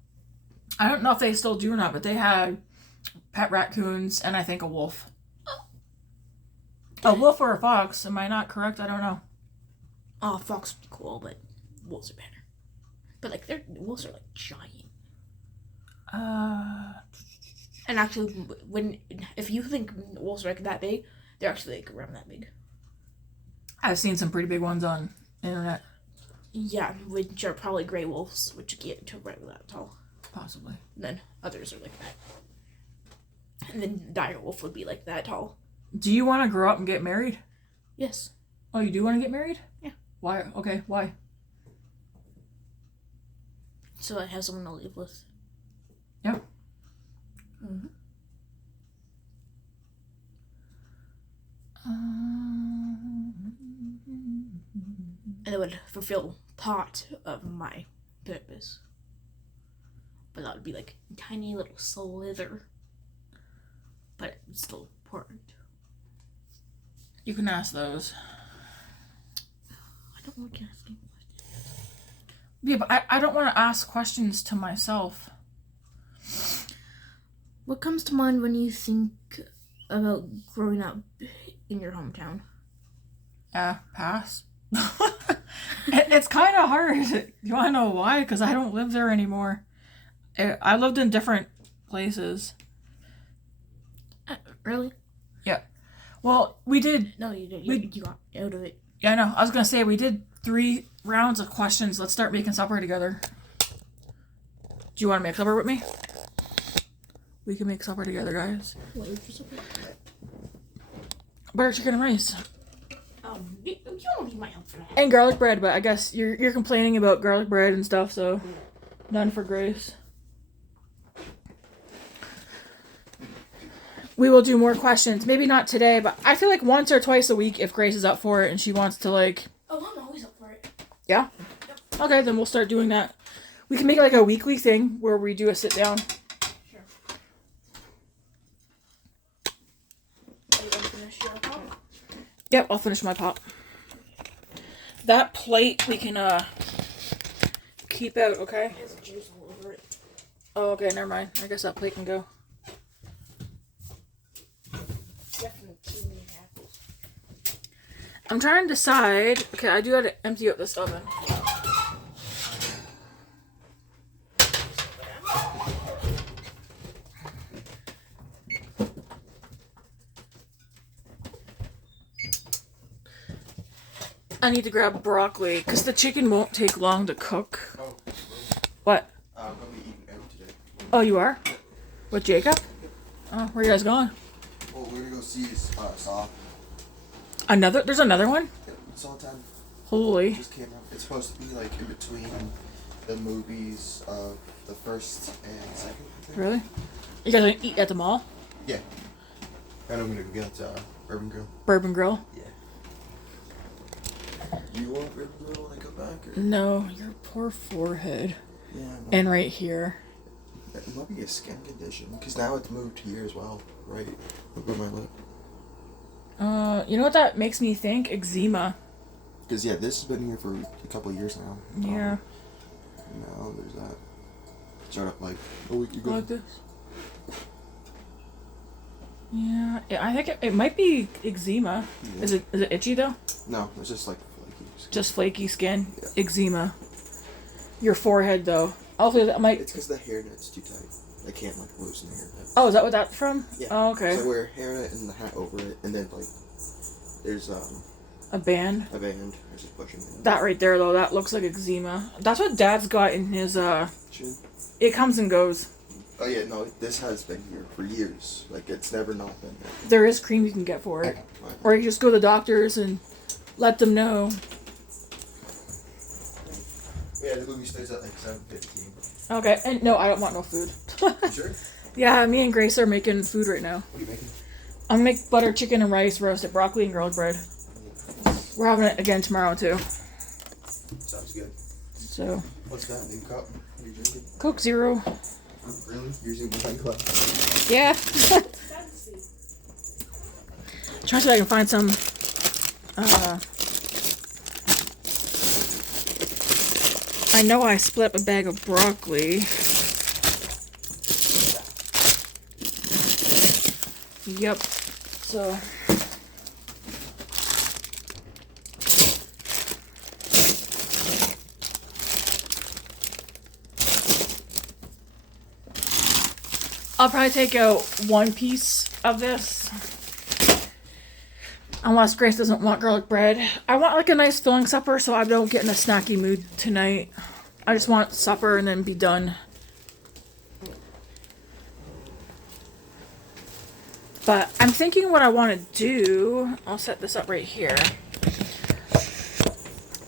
I don't know if they still do or not, but they had pet raccoons and I think a wolf. A wolf or a fox, am I not correct? I don't know. Oh, fox would be cool, but wolves are better. But like, wolves are like giant. And actually, if you think wolves are like that big, they're actually like around that big. I've seen some pretty big ones on the internet. Yeah, which are probably gray wolves, which get to right that tall. Possibly. Then others are like that. And then Dire Wolf would be like that tall. Do you want to grow up and get married? Yes. Oh, you do want to get married? Yeah. Why? Okay, why? So I have someone to live with. Yeah. Mm-hmm. And it would fulfill part of my purpose. But that would be like a tiny little slither. But it's still important. You can ask those. I don't like asking questions. Yeah, but I don't want to ask questions to myself. What comes to mind when you think about growing up in your hometown? Pass. It's kind of hard. You want to know why? Because I don't live there anymore. I lived in different places. Really? Yeah. Well, we did. No, you didn't. You got out of it. Yeah, I know. I was going to say, we did 3 rounds of questions. Let's start making supper together. Do you want to make supper with me? We can make supper together, guys. What is your supper? Butter chicken and rice. You don't need my help for that. And garlic bread, but I guess you're complaining about garlic bread and stuff, so none for Grace. We will do more questions. Maybe not today, but I feel like once or twice a week if Grace is up for it and she wants to, like... Oh, I'm always up for it. Yeah? Yep. Okay, then we'll start doing that. We can make it like a weekly thing where we do a sit-down. Sure. Are you going to finish your pop? Yep, I'll finish my pop. That plate we can, keep out, okay? There's juice all over it. Oh, okay, never mind. I guess that plate can go. Definitely too many apples. I'm trying to decide... Okay, I do have to empty out this oven. I need to grab broccoli, because the chicken won't take long to cook. Oh, What? I'm gonna be eating out today. Oh, you are? With Jacob? Oh, where you guys going? Well, we're gonna go see Saw. There's another one? Saw 10. Holy. It just came out. It's supposed to be like in between the movies of the first and second, I think. Really? You guys gonna eat at the mall? Yeah. And I'm gonna go get Urban Grill. Bourbon Grill? Yeah. You want Urban Grill when I come back? Or? No, your poor forehead. Yeah. No. And right here. It might be a skin condition, because now it's moved here as well, right? Look at my lip. You know what that makes me think? Eczema. Because, yeah, this has been here for a couple of years now. Yeah. Now there's that. Started up like a week ago. Like this? Yeah, I think it might be eczema. Yeah. Is it itchy though? No, it's just like flaky skin. Just flaky skin. Yeah. Eczema. Your forehead though. Hopefully that might... It's because the hairnet's too tight. I can't like loosen the hairnet. Oh, is that what that's from? Yeah. Oh, okay. So I wear a hairnet and the hat over it, and then like there's A band? a band. I just push it in. That right there though, that looks like eczema. That's what Dad's got in his Chin. It comes and goes. Oh yeah, no, this has been here for years. Like it's never not been there. There is cream you can get for it. Or you just go to the doctors and let them know. Yeah, the movie starts at like 7:15. Okay, and no, I don't want no food. You sure? Yeah, me and Grace are making food right now. What are you making? I'm gonna make butter chicken and rice, roasted broccoli and garlic bread. We're having it again tomorrow too. Sounds good. So. What's that? New cup? What are you drinking? Coke Zero. Really? You're using wine glass? Yeah. Try to see if I can find some. I know I split up a bag of broccoli. Yep. So. I'll probably take out one piece of this. Unless Grace doesn't want garlic bread. I want like a nice filling supper so I don't get in a snacky mood tonight. I just want supper and then be done. But I'm thinking what I want to do. I'll set this up right here.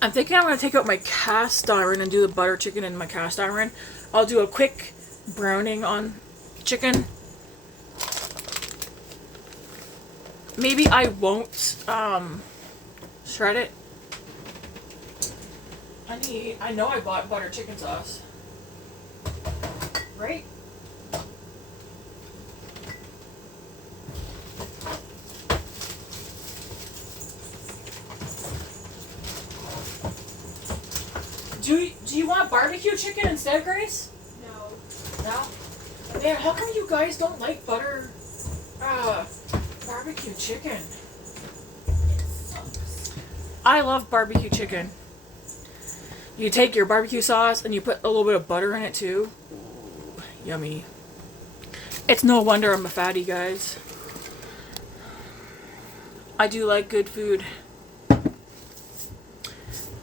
I'm thinking I'm going to take out my cast iron and do the butter chicken in my cast iron. I'll do a quick browning on chicken. Maybe I won't shred it. I know I bought butter chicken sauce. Right? Do you want barbecue chicken instead, Grace? No. No? Man, how come you guys don't like barbecue chicken? It sucks. I love barbecue chicken. You take your barbecue sauce and you put a little bit of butter in it too. Ooh, yummy. It's no wonder I'm a fatty, guys. I do like good food.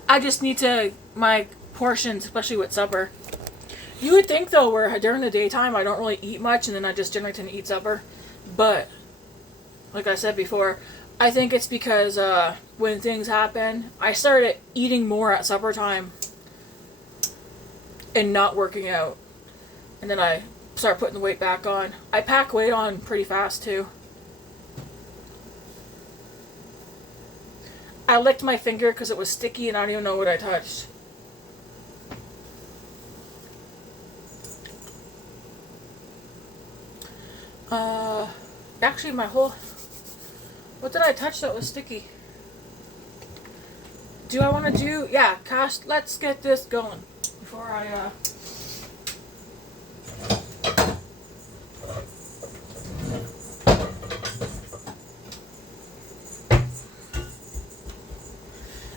I just need to, my portions, especially with supper. You would think though, where during the daytime I don't really eat much and then I just generally tend to eat supper. But, like I said before, I think it's because when things happen, I started eating more at supper time and not working out. And then I start putting the weight back on. I pack weight on pretty fast too. I licked my finger because it was sticky and I don't even know what I touched. Actually my whole... What did I touch that was sticky? Do I want to do... Yeah, gosh, let's get this going before I,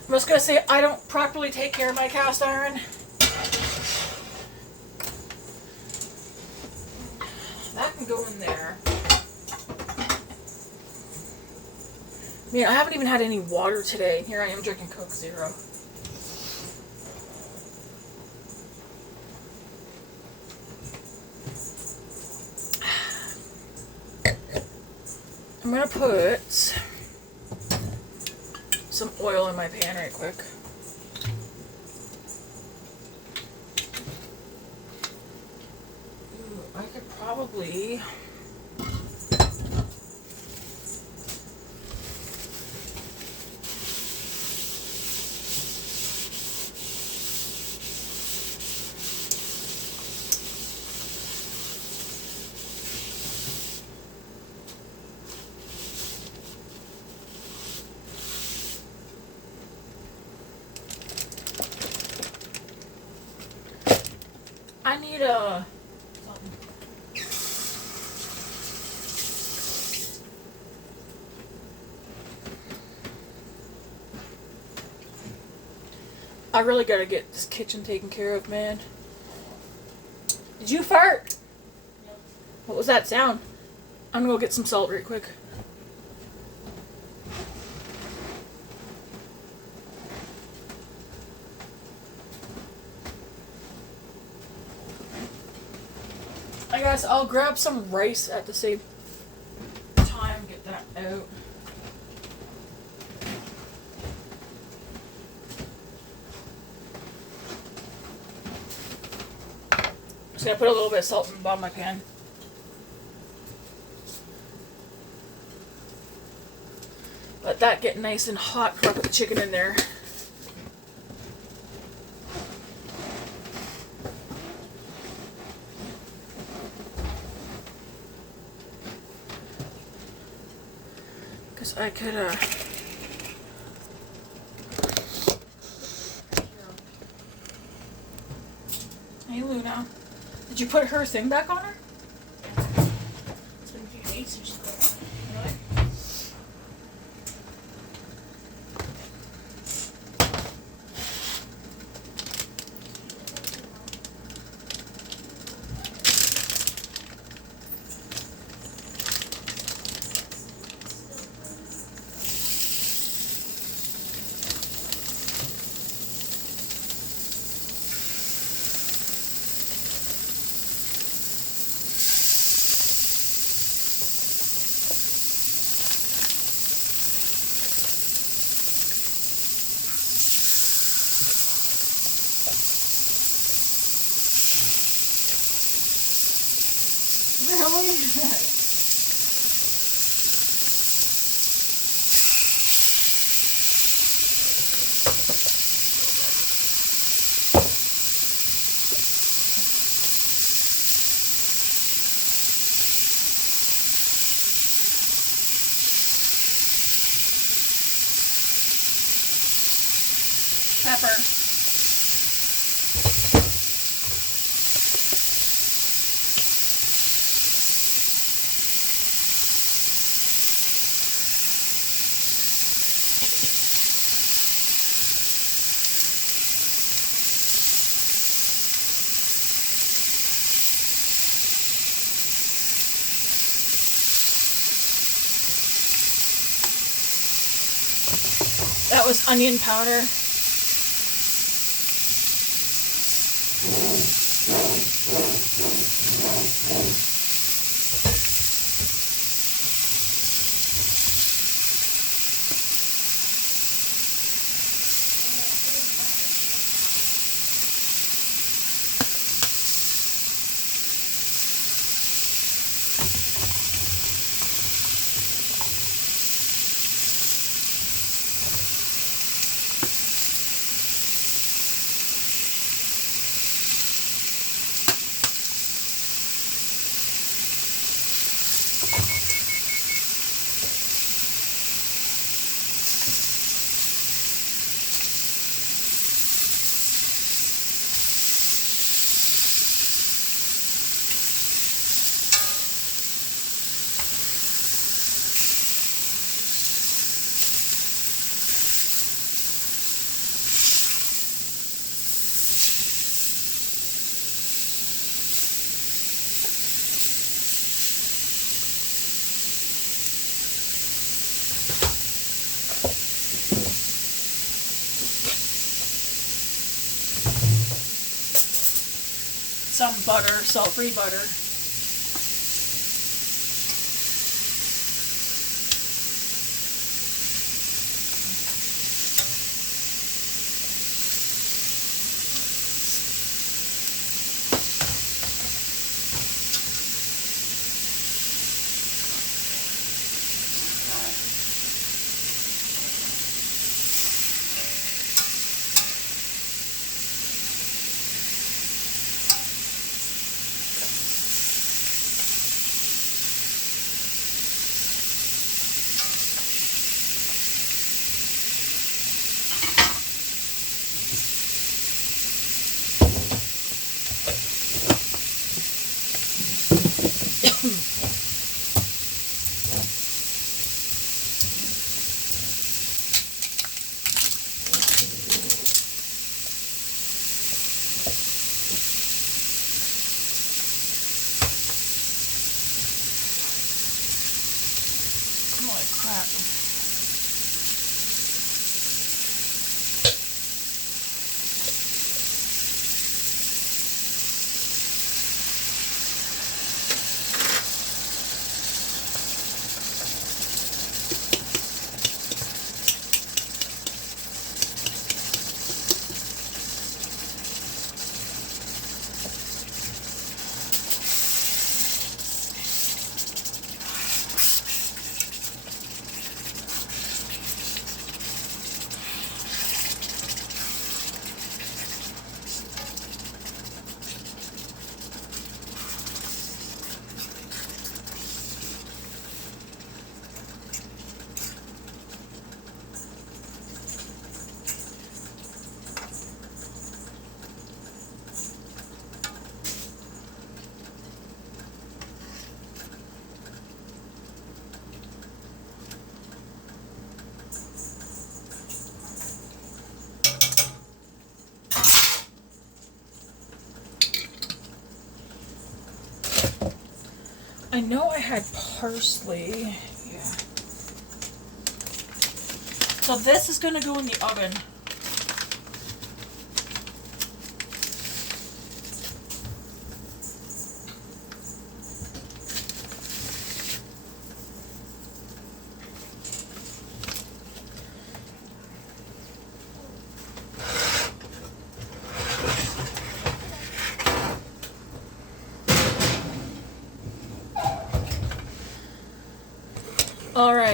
I'm just gonna say I don't properly take care of my cast iron. That can go in there. I mean, I haven't even had any water today. Here I am drinking Coke Zero. I'm gonna put some oil in my pan right quick. Ooh, I could probably... I need a... I really gotta get this kitchen taken care of, man. Did you fart? Yep. What was that sound? I'm gonna go get some salt right quick. I guess I'll grab some rice at the same time, get that out. Just gonna put a little bit of salt in the bottom of my pan. Let that get nice and hot before I put the chicken in there. Because I could, Hey, Luna. Did you put her thing back on her? It's been a few days since she's got it. Really? Really? Pepper. That was onion powder. Some butter, salt-free butter. Holy crap. I know I had parsley. Yeah. So this is going to go in the oven.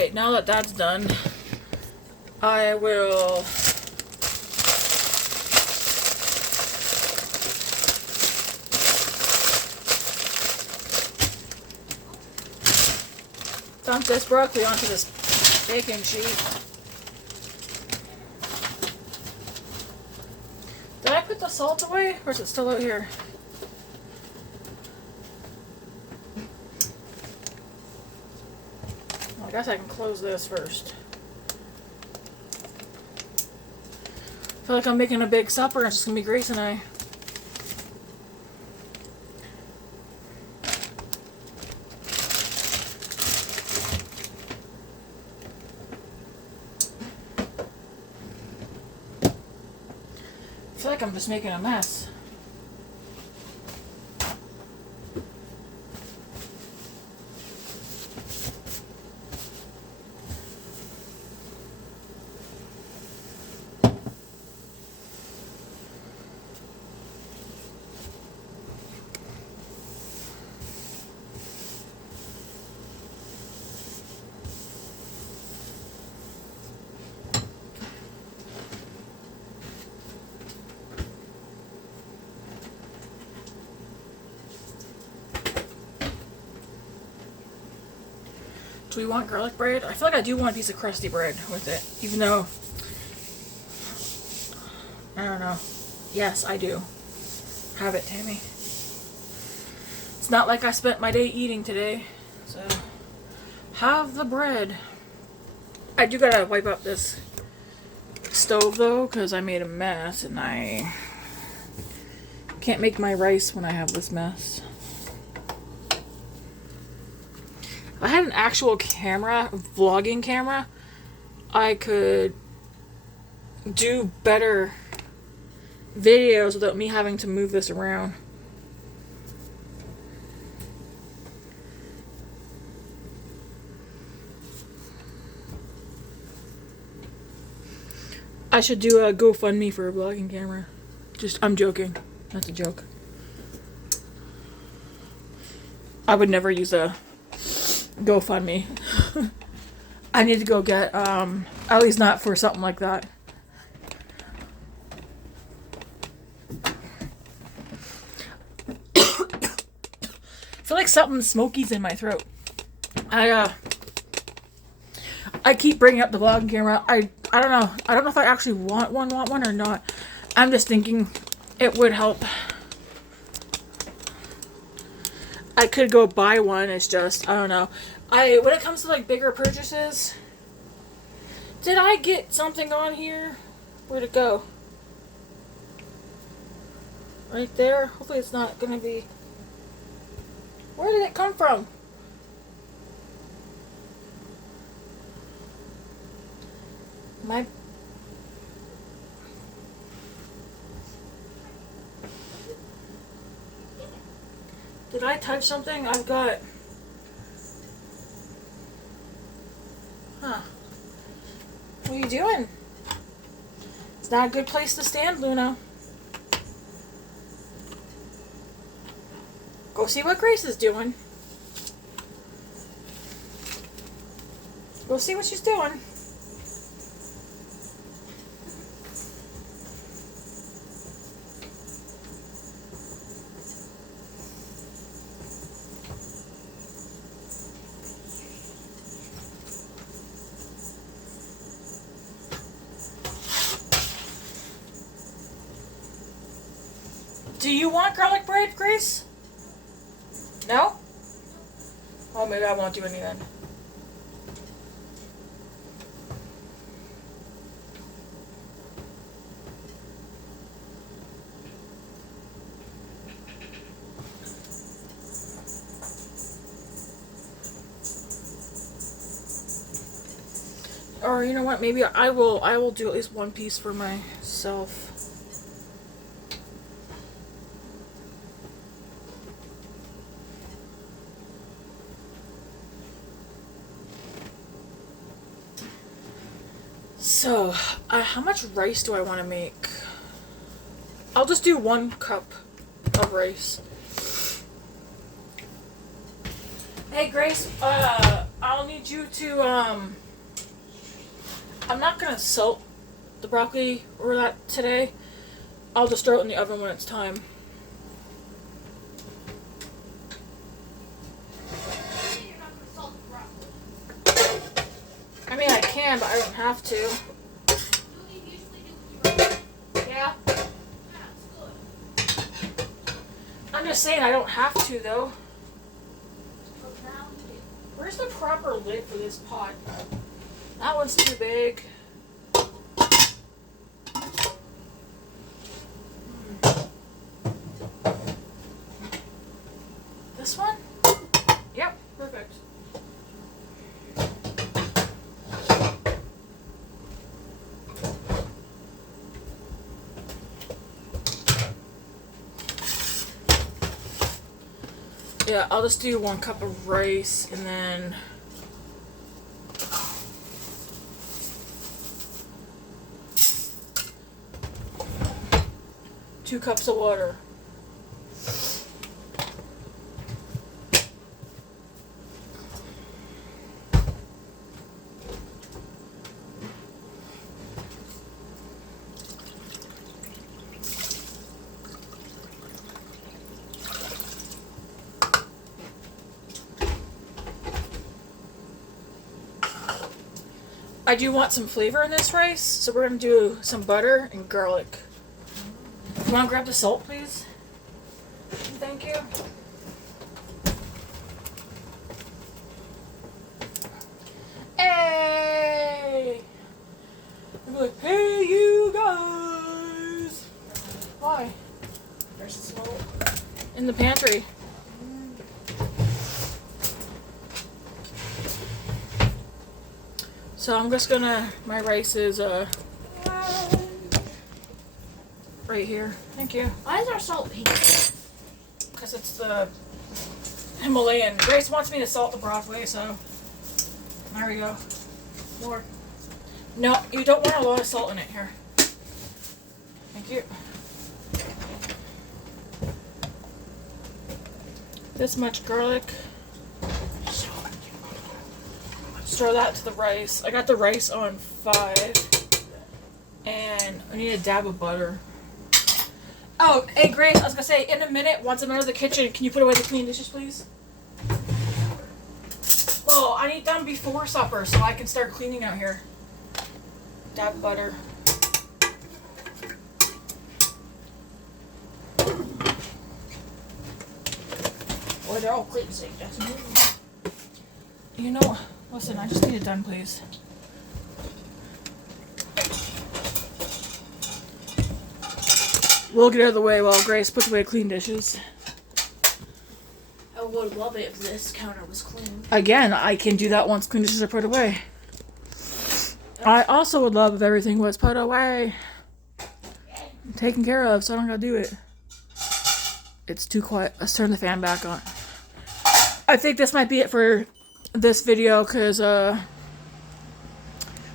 Alright, now that that's done, I will dump this broccoli onto this baking sheet. Did I put the salt away, or is it still out here? Well, I guess I can close this first. I feel like I'm making a big supper. It's just gonna be Grace and I. I feel like I'm just making a mess. Do we want garlic bread? I feel like I do want a piece of crusty bread with it, even though, I don't know. Yes, I do. Have it, Tammy. It's not like I spent my day eating today, so have the bread. I do gotta wipe up this stove though, because I made a mess and I can't make my rice when I have this mess. If I had an actual camera, vlogging camera, I could do better videos without me having to move this around. I should do a GoFundMe for a vlogging camera. I'm joking. That's a joke. I would never use a GoFundMe. I need to go get, at least not for something like that. I feel like something smoky's in my throat. I keep bringing up the vlogging camera. I don't know. I don't know if I actually want one or not. I'm just thinking it would help. I could go buy one. It's just, I don't know. When it comes to like bigger purchases, did I get something on here? Where'd it go? Right there. Hopefully it's not gonna be. Where did it come from? My. Did I touch something? I've got. Huh. What are you doing? It's not a good place to stand, Luna. Go see what Grace is doing. Go see what she's doing. Do you want garlic bread, Grace? No? Oh, maybe I won't do any then. Or you know what? Maybe I will do at least one piece for myself. So, how much rice do I want to make? I'll just do 1 cup of rice. Hey Grace, I'll need you to, I'm not gonna salt the broccoli or that today. I'll just throw it in the oven when it's time. I mean, I can, but I don't have to. Yeah? I'm just saying I don't have to, though. Where's the proper lid for this pot? That one's too big. This one? Yep, perfect. Yeah, I'll just do 1 cup of rice and then two cups of water. I do want some flavor in this rice, so we're going to do some butter and garlic. You want to grab the salt, please? Thank you. Hey! I'm like, hey, you guys! Why? There's the salt. In the pantry. So I'm just gonna, my rice is right here. Thank you. Why is our salt pink? Because it's the Himalayan. Grace wants me to salt the broccoli, so there we go. More. No, you don't want a lot of salt in it here. Thank you. This much garlic. Throw that to the rice. I got the rice on 5. And I need a dab of butter. Oh, hey Grace, I was gonna say, in a minute, once I'm out of the kitchen, can you put away the clean dishes, please? Well, I need them before supper so I can start cleaning out here. Dab of butter. Boy, they're all clean, so you know, listen, I just need it done, please. We'll get out of the way while Grace puts away clean dishes. I would love it if this counter was clean. Again, I can do that once clean dishes are put away. I also would love if everything was put away. Taken care of, so I don't gotta do it. It's too quiet. Let's turn the fan back on. I think this might be it for this video, because,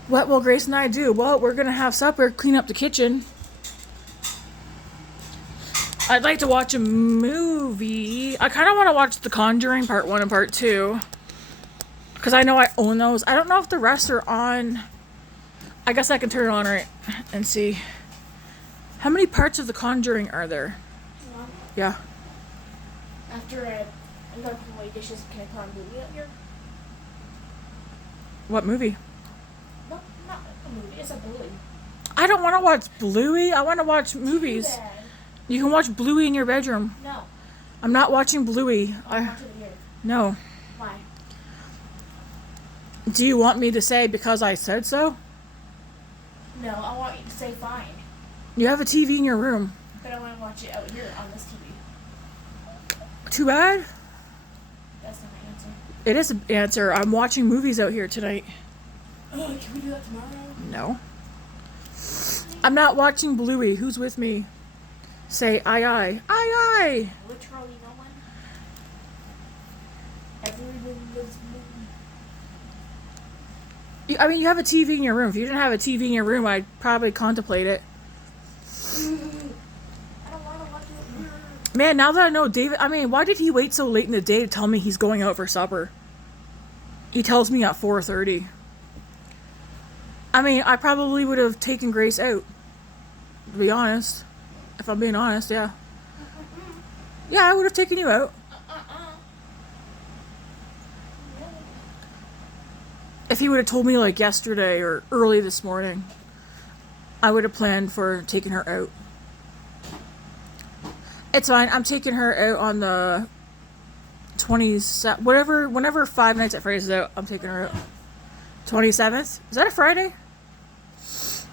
what will Grace and I do? Well, we're gonna have supper, clean up the kitchen. I'd like to watch a movie. I kind of want to watch The Conjuring Part 1 and Part 2. Because I know I own those. I don't know if the rest are on. I guess I can turn it on right and see. How many parts of The Conjuring are there? Yeah. After I'm gonna put away dishes, can I put on movie out here? What movie? No, not a movie. It's a Bluey. I don't want to watch Bluey. I want to watch movies. Too bad. You can watch Bluey in your bedroom. No. I'm not watching Bluey. I'll watch it here. No. Why? Do you want me to say because I said so? No, I want you to say fine. You have a TV in your room. But I want to watch it out here on this TV. Too bad. That's not my answer. It is an answer. I'm watching movies out here tonight. Oh, can we do that tomorrow? No. I'm not watching Bluey. Who's with me? Say aye aye. Aye aye! Literally no one. Everyone lives in I mean, you have a TV in your room. If you didn't have a TV in your room, I'd probably contemplate it. I don't want to watch it. Man, now that I know David... I mean, why did he wait so late in the day to tell me he's going out for supper? He tells me at 4:30. I mean, I probably would have taken Grace out, to be honest. If I'm being honest, yeah. Yeah, I would have taken you out. If he would have told me like yesterday or early this morning, I would have planned for taking her out. It's fine. I'm taking her out on the 27th, whenever Five Nights at Freddy's is out, I'm taking her out. 27th? Is that a Friday? Yes,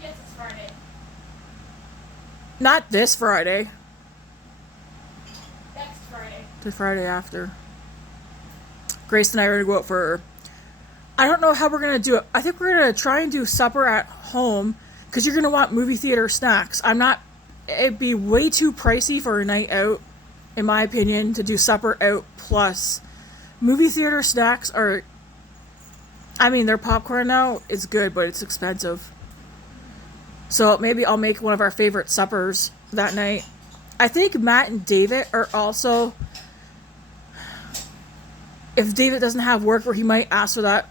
it's Friday. Not this Friday. Next Friday. The Friday after. Grace and I are going to go out for... I don't know how we're going to do it. I think we're going to try and do supper at home, because you're going to want movie theater snacks. It'd be way too pricey for a night out, in my opinion, to do supper out plus movie theater snacks are... I mean, their popcorn now is good, but it's expensive. So maybe I'll make one of our favorite suppers that night. I think Matt and David are also... If David doesn't have work, or he might ask for that,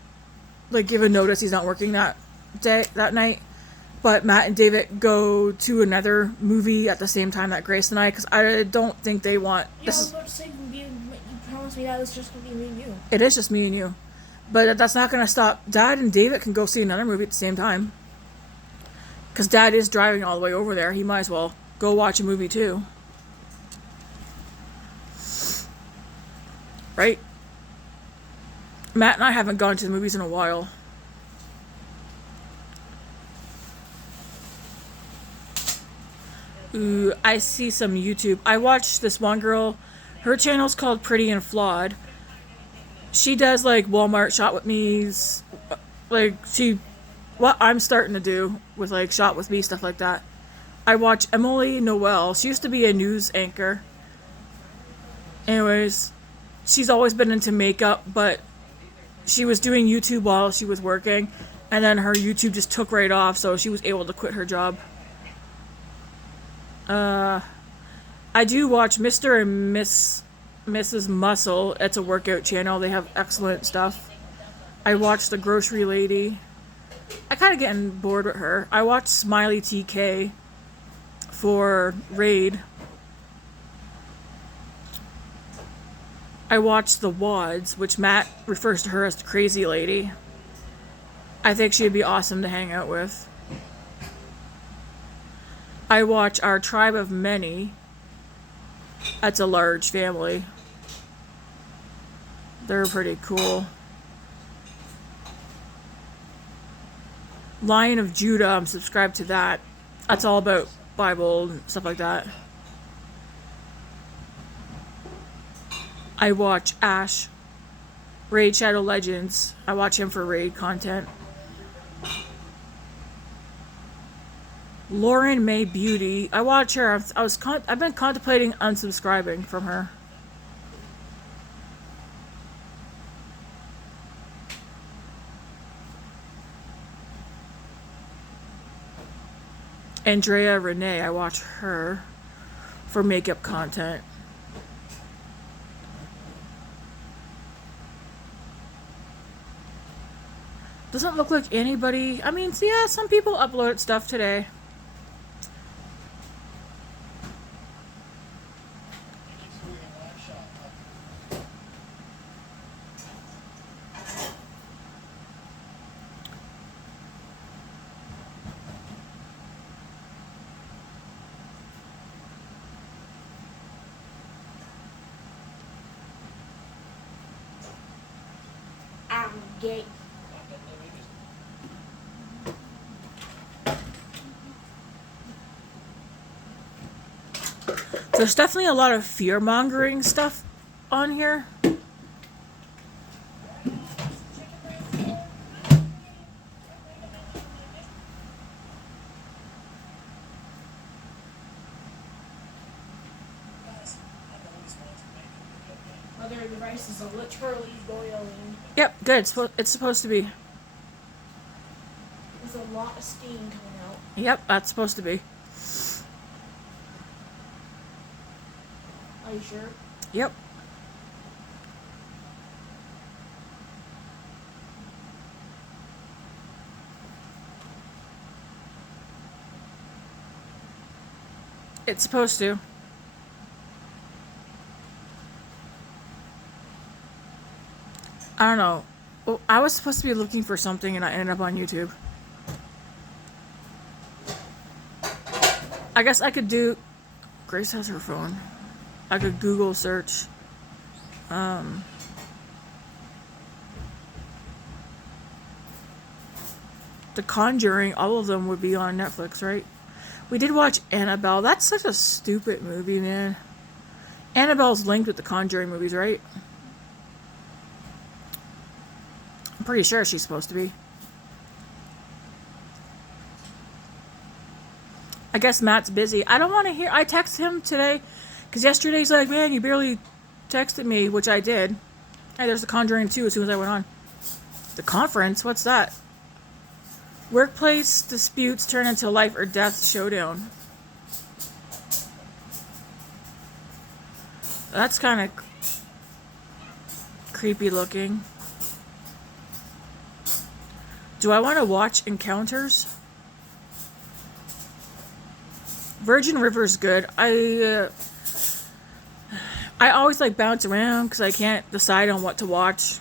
like give a notice he's not working that night. But Matt and David go to another movie at the same time that Grace and I, because I don't think they want... Yeah, I was about to say, you promised me that it's just going to be me and you. It is just me and you. But that's not going to stop. Dad and David can go see another movie at the same time. Because Dad is driving all the way over there. He might as well go watch a movie too. Right? Matt and I haven't gone to the movies in a while. Ooh, I see some YouTube. I watched this one girl. Her channel's called Pretty and Flawed. She does like Walmart Shop With Me's. Like what I'm starting to do with like Shop With Me, stuff like that. I watch Emily Noel. She used to be a news anchor. Anyways, she's always been into makeup, but she was doing YouTube while she was working, and then her YouTube just took right off, so she was able to quit her job. I do watch Mr. and Mrs. Muscle. It's a workout channel. They have excellent stuff. I watch The Grocery Lady. I kind of getting bored with her. I watch Smiley TK for Raid. I watch The Wads, which Matt refers to her as the crazy lady. I think she'd be awesome to hang out with. I watch Our Tribe of Many. That's a large family. They're pretty cool. Lion of Judah, I'm subscribed to that. That's all about Bible and stuff like that. I watch Ash. Raid Shadow Legends. I watch him for raid content. Lauren May Beauty. I watch her. I've been contemplating unsubscribing from her. Andrea Renee. I watch her for makeup content. Doesn't look like anybody... I mean, yeah, some people upload stuff today. I'm gay. There's definitely a lot of fear-mongering stuff on here. Mother, the rice is literally boiling. Yep, good. It's supposed to be. There's a lot of steam coming out. Yep, that's supposed to be. Are you sure? Yep. It's supposed to. I don't know. Well, I was supposed to be looking for something and I ended up on YouTube. I guess I could do... Grace has her phone. I could Google search. The Conjuring, all of them would be on Netflix, right? We did watch Annabelle. That's such a stupid movie, man. Annabelle's linked with the Conjuring movies, right? I'm pretty sure she's supposed to be. I guess Matt's busy. I don't want to hear... I texted him today, because yesterday he's like, man, you barely texted me, which I did. Hey, there's the Conjuring 2 as soon as I went on. The conference? What's that? Workplace disputes turn into life or death showdown. That's kind of creepy looking. Do I want to watch Encounters? Virgin River's good. I always like bounce around because I can't decide on what to watch.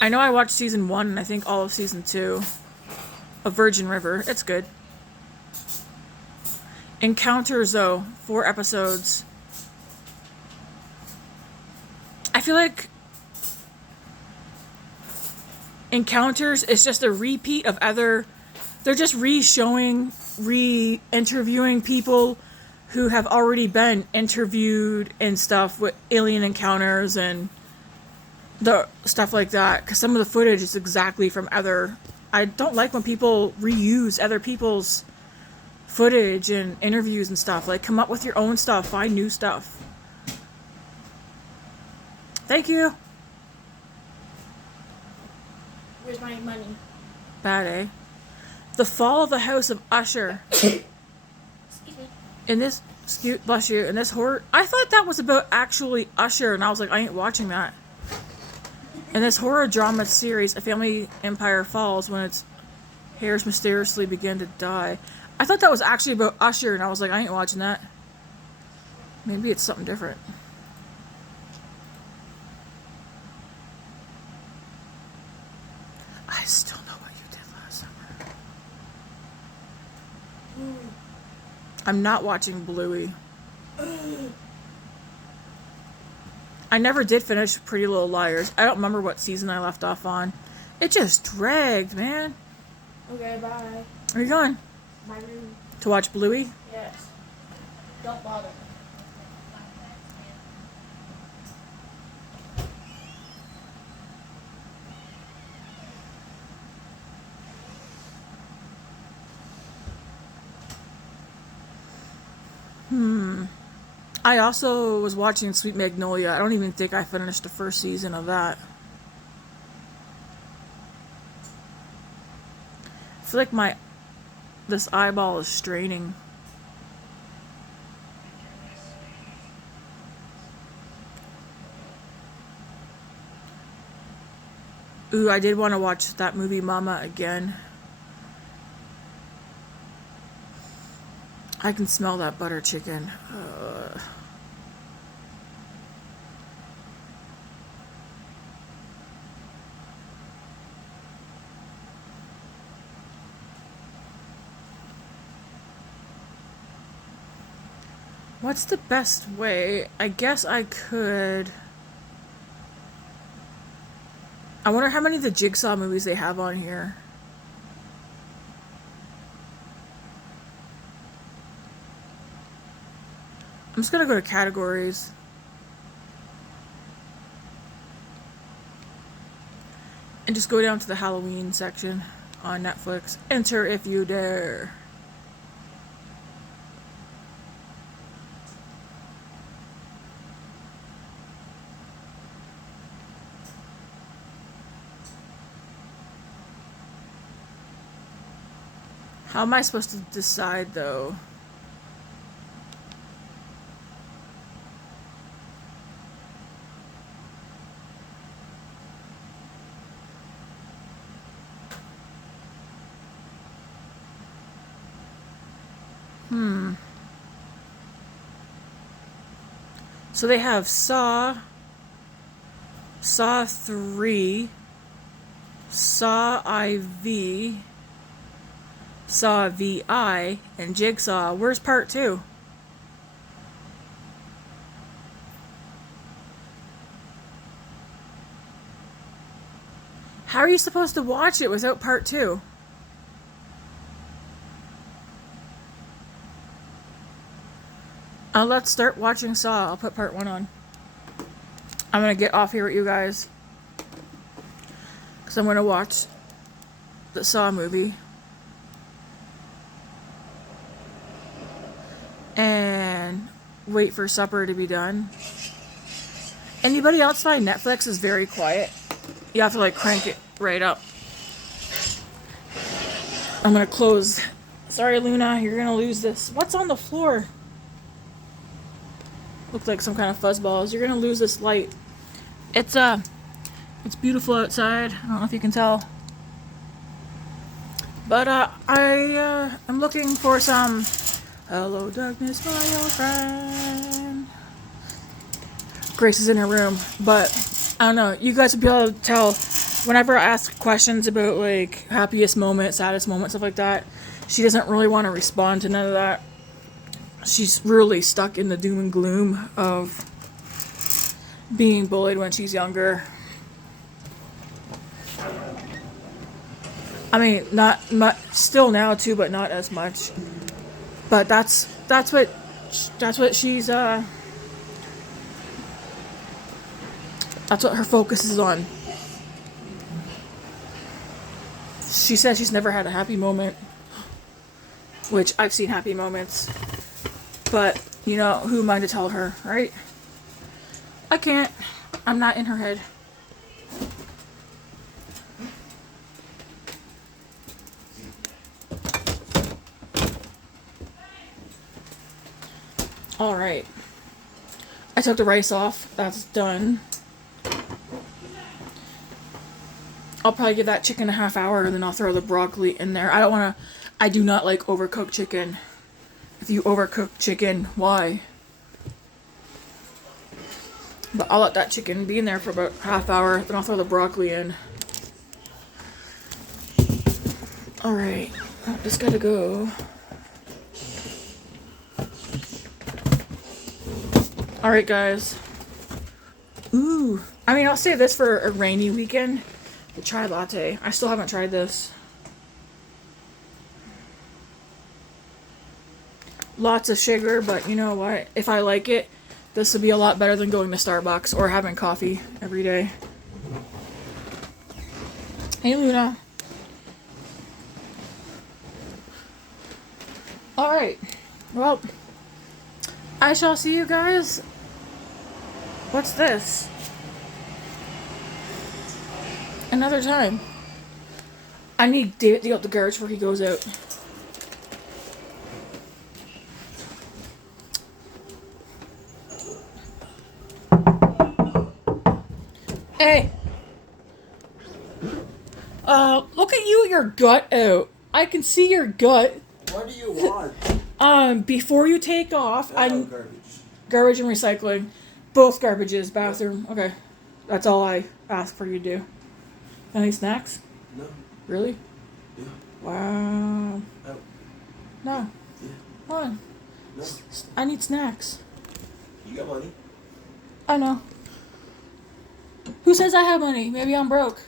I know I watched season 1 and I think all of season 2 of Virgin River. It's good. Encounters, though, 4 episodes. I feel like Encounters is just a repeat of other... They're just re-showing, re-interviewing people who have already been interviewed and stuff with alien encounters and the stuff like that. Because some of the footage is exactly from other... I don't like when people reuse other people's footage and interviews and stuff. Like, come up with your own stuff. Find new stuff. Thank you. Where's my money? Bad, eh? The Fall of the House of Usher. Excuse me. In this... Bless you. In this horror... I thought that was about actually Usher, and I was like, I ain't watching that. In this horror drama series, a family empire falls when its heirs mysteriously begin to die. I thought that was actually about Usher, and I was like, I ain't watching that. Maybe it's something different. I still know what you did last summer. I'm not watching Bluey. I never did finish Pretty Little Liars. I don't remember what season I left off on. It just dragged, man. Okay, bye. Where are you going? My room. To watch Bluey? Yes. Don't bother. I also was watching Sweet Magnolia. I don't even think I finished the first season of that. I feel like this eyeball is straining. Ooh, I did want to watch that movie Mama again. I can smell that butter chicken. What's the best way? I guess I could... I wonder how many of the Jigsaw movies they have on here. I'm just gonna go to categories. And just go down to the Halloween section on Netflix. Enter if you dare. How am I supposed to decide, though? So they have Saw, Saw 3, Saw IV, Saw VI, and Jigsaw. Where's part 2? How are you supposed to watch it without part 2? Let's start watching Saw. I'll put part 1 on. I'm gonna get off here with you guys, because I'm gonna watch the Saw movie. And wait for supper to be done. Anybody else find Netflix is very quiet? You have to like crank it right up. I'm gonna close. Sorry, Luna, you're gonna lose this. What's on the floor? Looks like some kind of fuzzballs. You're gonna lose this light. It's beautiful outside. I don't know if you can tell. But I am looking for some hello darkness, my old friend. Grace is in her room, but I don't know. You guys will be able to tell whenever I ask questions about like happiest moment, saddest moment, stuff like that. She doesn't really want to respond to none of that. She's really stuck in the doom and gloom of being bullied when she's younger. I mean, not much, still now too, but not as much. But that's what she's that's what her focus is on. She says she's never had a happy moment, which I've seen happy moments. But, you know, who am I to tell her, right? I can't. I'm not in her head. Alright. I took the rice off. That's done. I'll probably give that chicken a half hour and then I'll throw the broccoli in there. I do not like overcooked chicken. If you overcook chicken, why? But I'll let that chicken be in there for about half hour, then I'll throw the broccoli in. Alright, just gotta go. Alright guys. Ooh, I mean I'll save this for a rainy weekend. The chai latte. I still haven't tried this. Lots of sugar, but you know what? If I like it, this would be a lot better than going to Starbucks or having coffee every day. Hey, Luna. Alright. Well, I shall see you guys. What's this? Another time. I need David to get out the garage before he goes out. Hey. Look at you with your gut out. I can see your gut. What do you want? Before you take off, garbage and recycling. Both garbages, bathroom. Okay. That's all I ask for you to do. Any snacks? No. Really? Yeah. Wow. Oh. No. Yeah. Come on. No. I need snacks. You got money? I know. Who says I have money? Maybe I'm broke.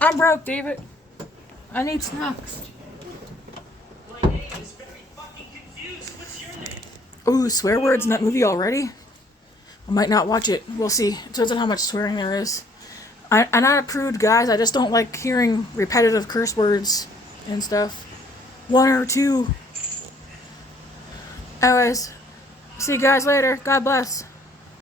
I'm broke, David. I need snacks. My name is very fucking confused. What's your name? Ooh, swear words in that movie already? I might not watch it. We'll see. It depends on how much swearing there is. I'm not a prude, guys. I just don't like hearing repetitive curse words and stuff. 1 or 2. Anyways, see you guys later. God bless.